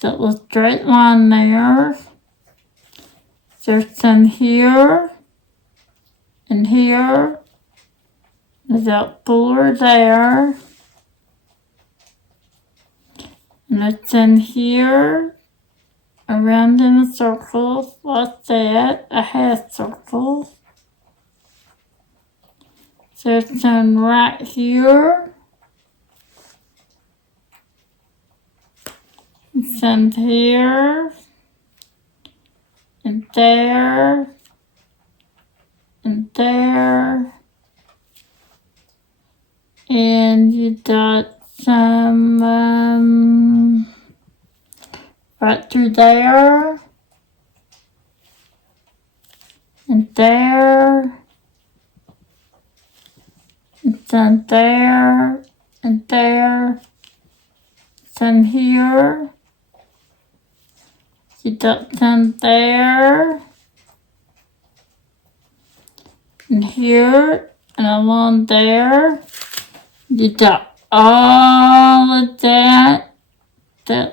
that was straight line there. There's some here and here. There's that 4 there. And it's in here, around in a circle, like that, a half circle. There's some right here. Some here, and there, and there. And you got some right through there, and there, and some there, and there, some here. You got some there, and here, and along there. You got all of that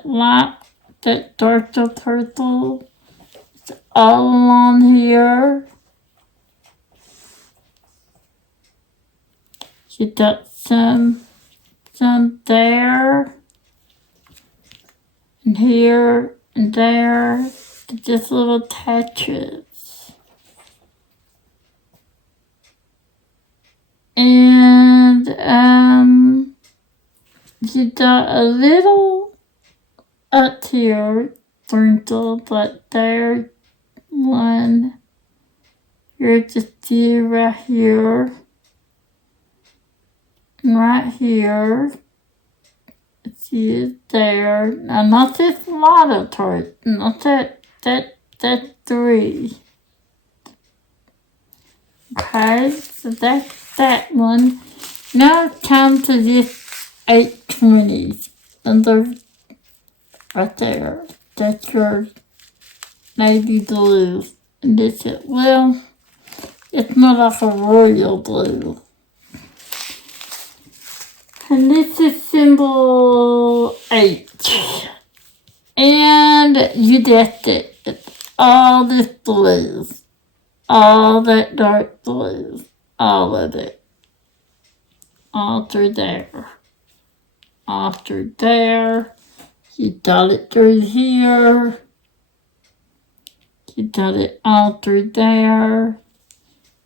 light, that turtle, it's all along here. You got some there, and here, and there, just little touches. And, you got a little up here, wrinkle, but there, one, here's just you right here, and right here. See it there. Now, not this lot tart, not that 3. Okay, so that's that one. Now it's time to this 820s. And they're right there. That's your navy blue. And this is, well, it's more like a royal blue. And this is symbol H. And you guessed it. It's all this blues. All that dark blues. All of it. All through there. All through there. You dot it through here. You dot it all through there.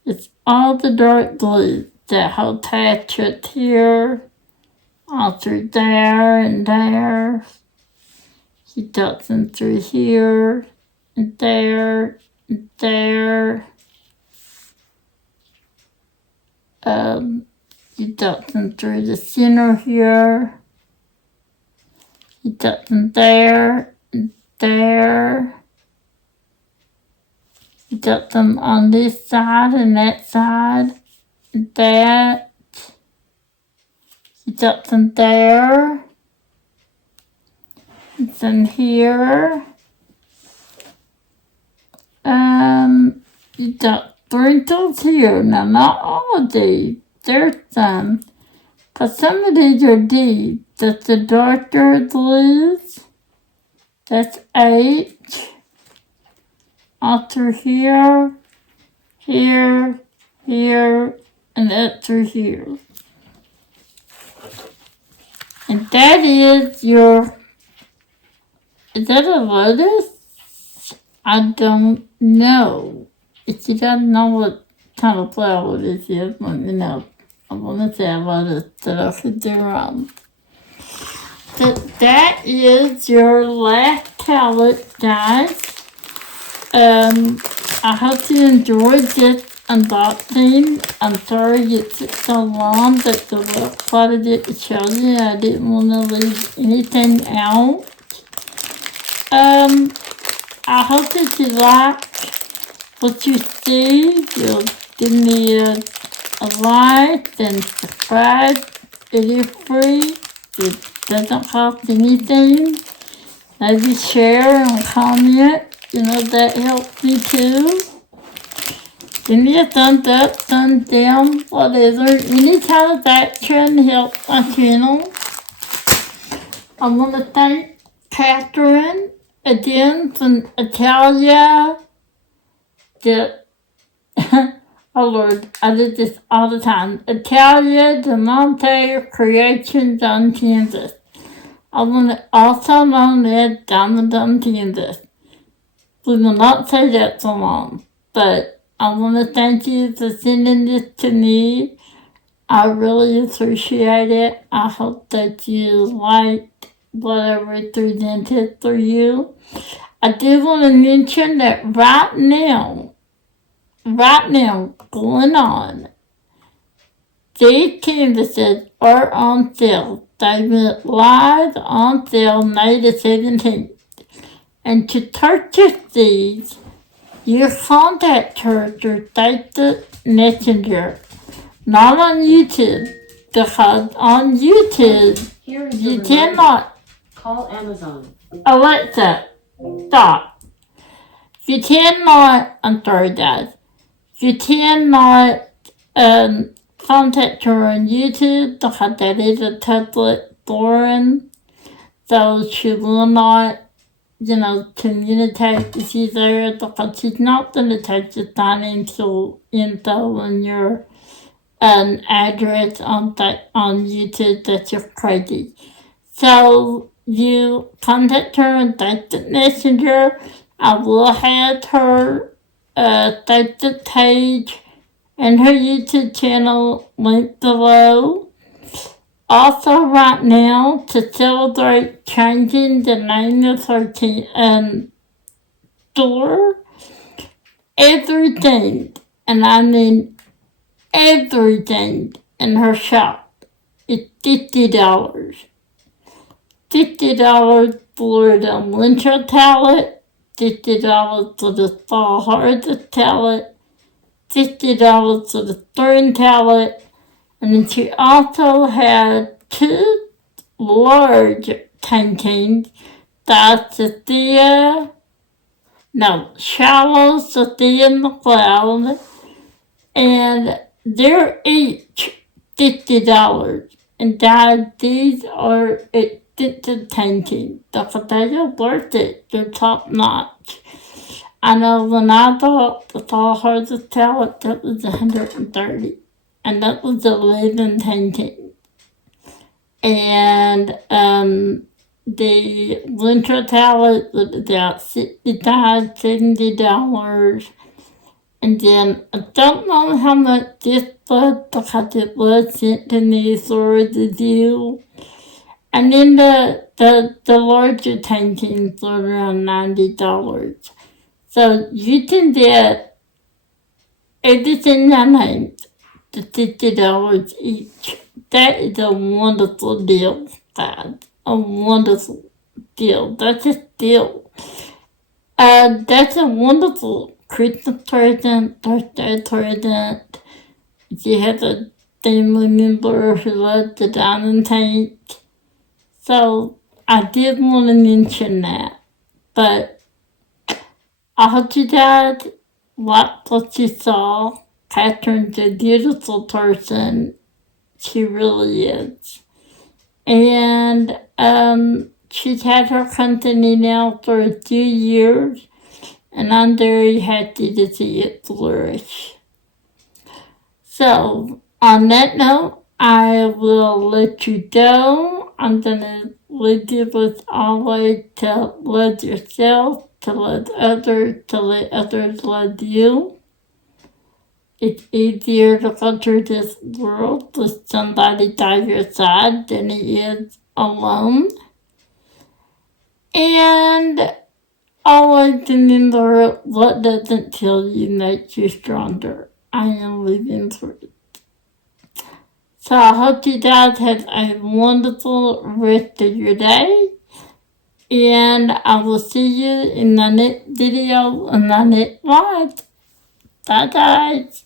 It's all the dark blues that will attach it here. All through there and there. He dots them through here and there and there. You dot them through the center here. You dot them there and there. You dot them on this side and that side and that. You got them there, and then here, you got wrinkles here. Now, not all of these, there's some, but some of these are D. That's the darker blues, that's H, all through here, here, here, and up through here. And that is is that a lotus? I don't know. If you don't know what kind of flower this is, let me know. I want to say a lotus that I could do wrong. That is your last palette, guys. I hope you enjoyed this unboxing. I'm sorry it took so long, but the website of it to show you. I didn't want to leave anything out. I hope that you like what you see. You'll give me a like and subscribe. It is free. It doesn't cost anything. Maybe share and comment. You know, that helps me too. Give me a thumbs up, thumbs down, whatever. Any kind of action helps my channel. I want to thank Kathryn again from Italia. Oh Lord, I did this all the time. Italia Diamanté Creations on Kansas. I want to also known as Diamond on Kansas. We will not say that so long, but I want to thank you for sending this to me. I really appreciate it. I hope that you liked whatever it presented for you. I do want to mention that right now, going on, these canvases are on sale. They went live on sale May the 17th. And to purchase these, you contact her through Facebook Messenger, not on YouTube, because on YouTube, you cannot call Amazon. Alexa, stop. You cannot, I'm sorry guys, you cannot contact her on YouTube because that is a tablet forum, so she will not communicate with you there because she's not going to take the financial info on your an address on YouTube that you're crazy. So you contact her on Facebook Messenger. I will have her Facebook page and her YouTube channel linked below. Also, right now, to celebrate changing the name of her store, everything, and I mean everything in her shop is $50. $50 for the winter palette, $50 for the fall harvest palette, $50 for the spring palette, and then she also had 2 large paintings. That's Shallow, Sophia McLeod, and they're each $50. And these are expensive paintings, but they are worth it. They're top notch. I know when I bought the Fall Harvest palette, that was $130, and that was a living painting. And the winter palette was about $65, $70. And then I don't know how much this was because it was sent to me for a review. And then the larger paintings were around $90. So you can get everything I named for $50 each. That is a wonderful deal, guys. A wonderful deal. That's a deal. That's a wonderful Christmas present, birthday present. If you have a family member who loves the diamond paint. So I did want to mention that. But I hope you guys liked what you saw. Kathryn's a beautiful person. She really is. And she's had her company now for a few years, and I'm very happy to see it flourish. So, on that note, I will let you go. I'm going to leave you with always to love yourself, to love others, to let others love you. It's easier to go through this world with somebody by your side than it is alone. And always remember, what doesn't kill you makes you stronger. I am living through it. So I hope you guys have a wonderful rest of your day. And I will see you in the next video and the next live. Bye guys.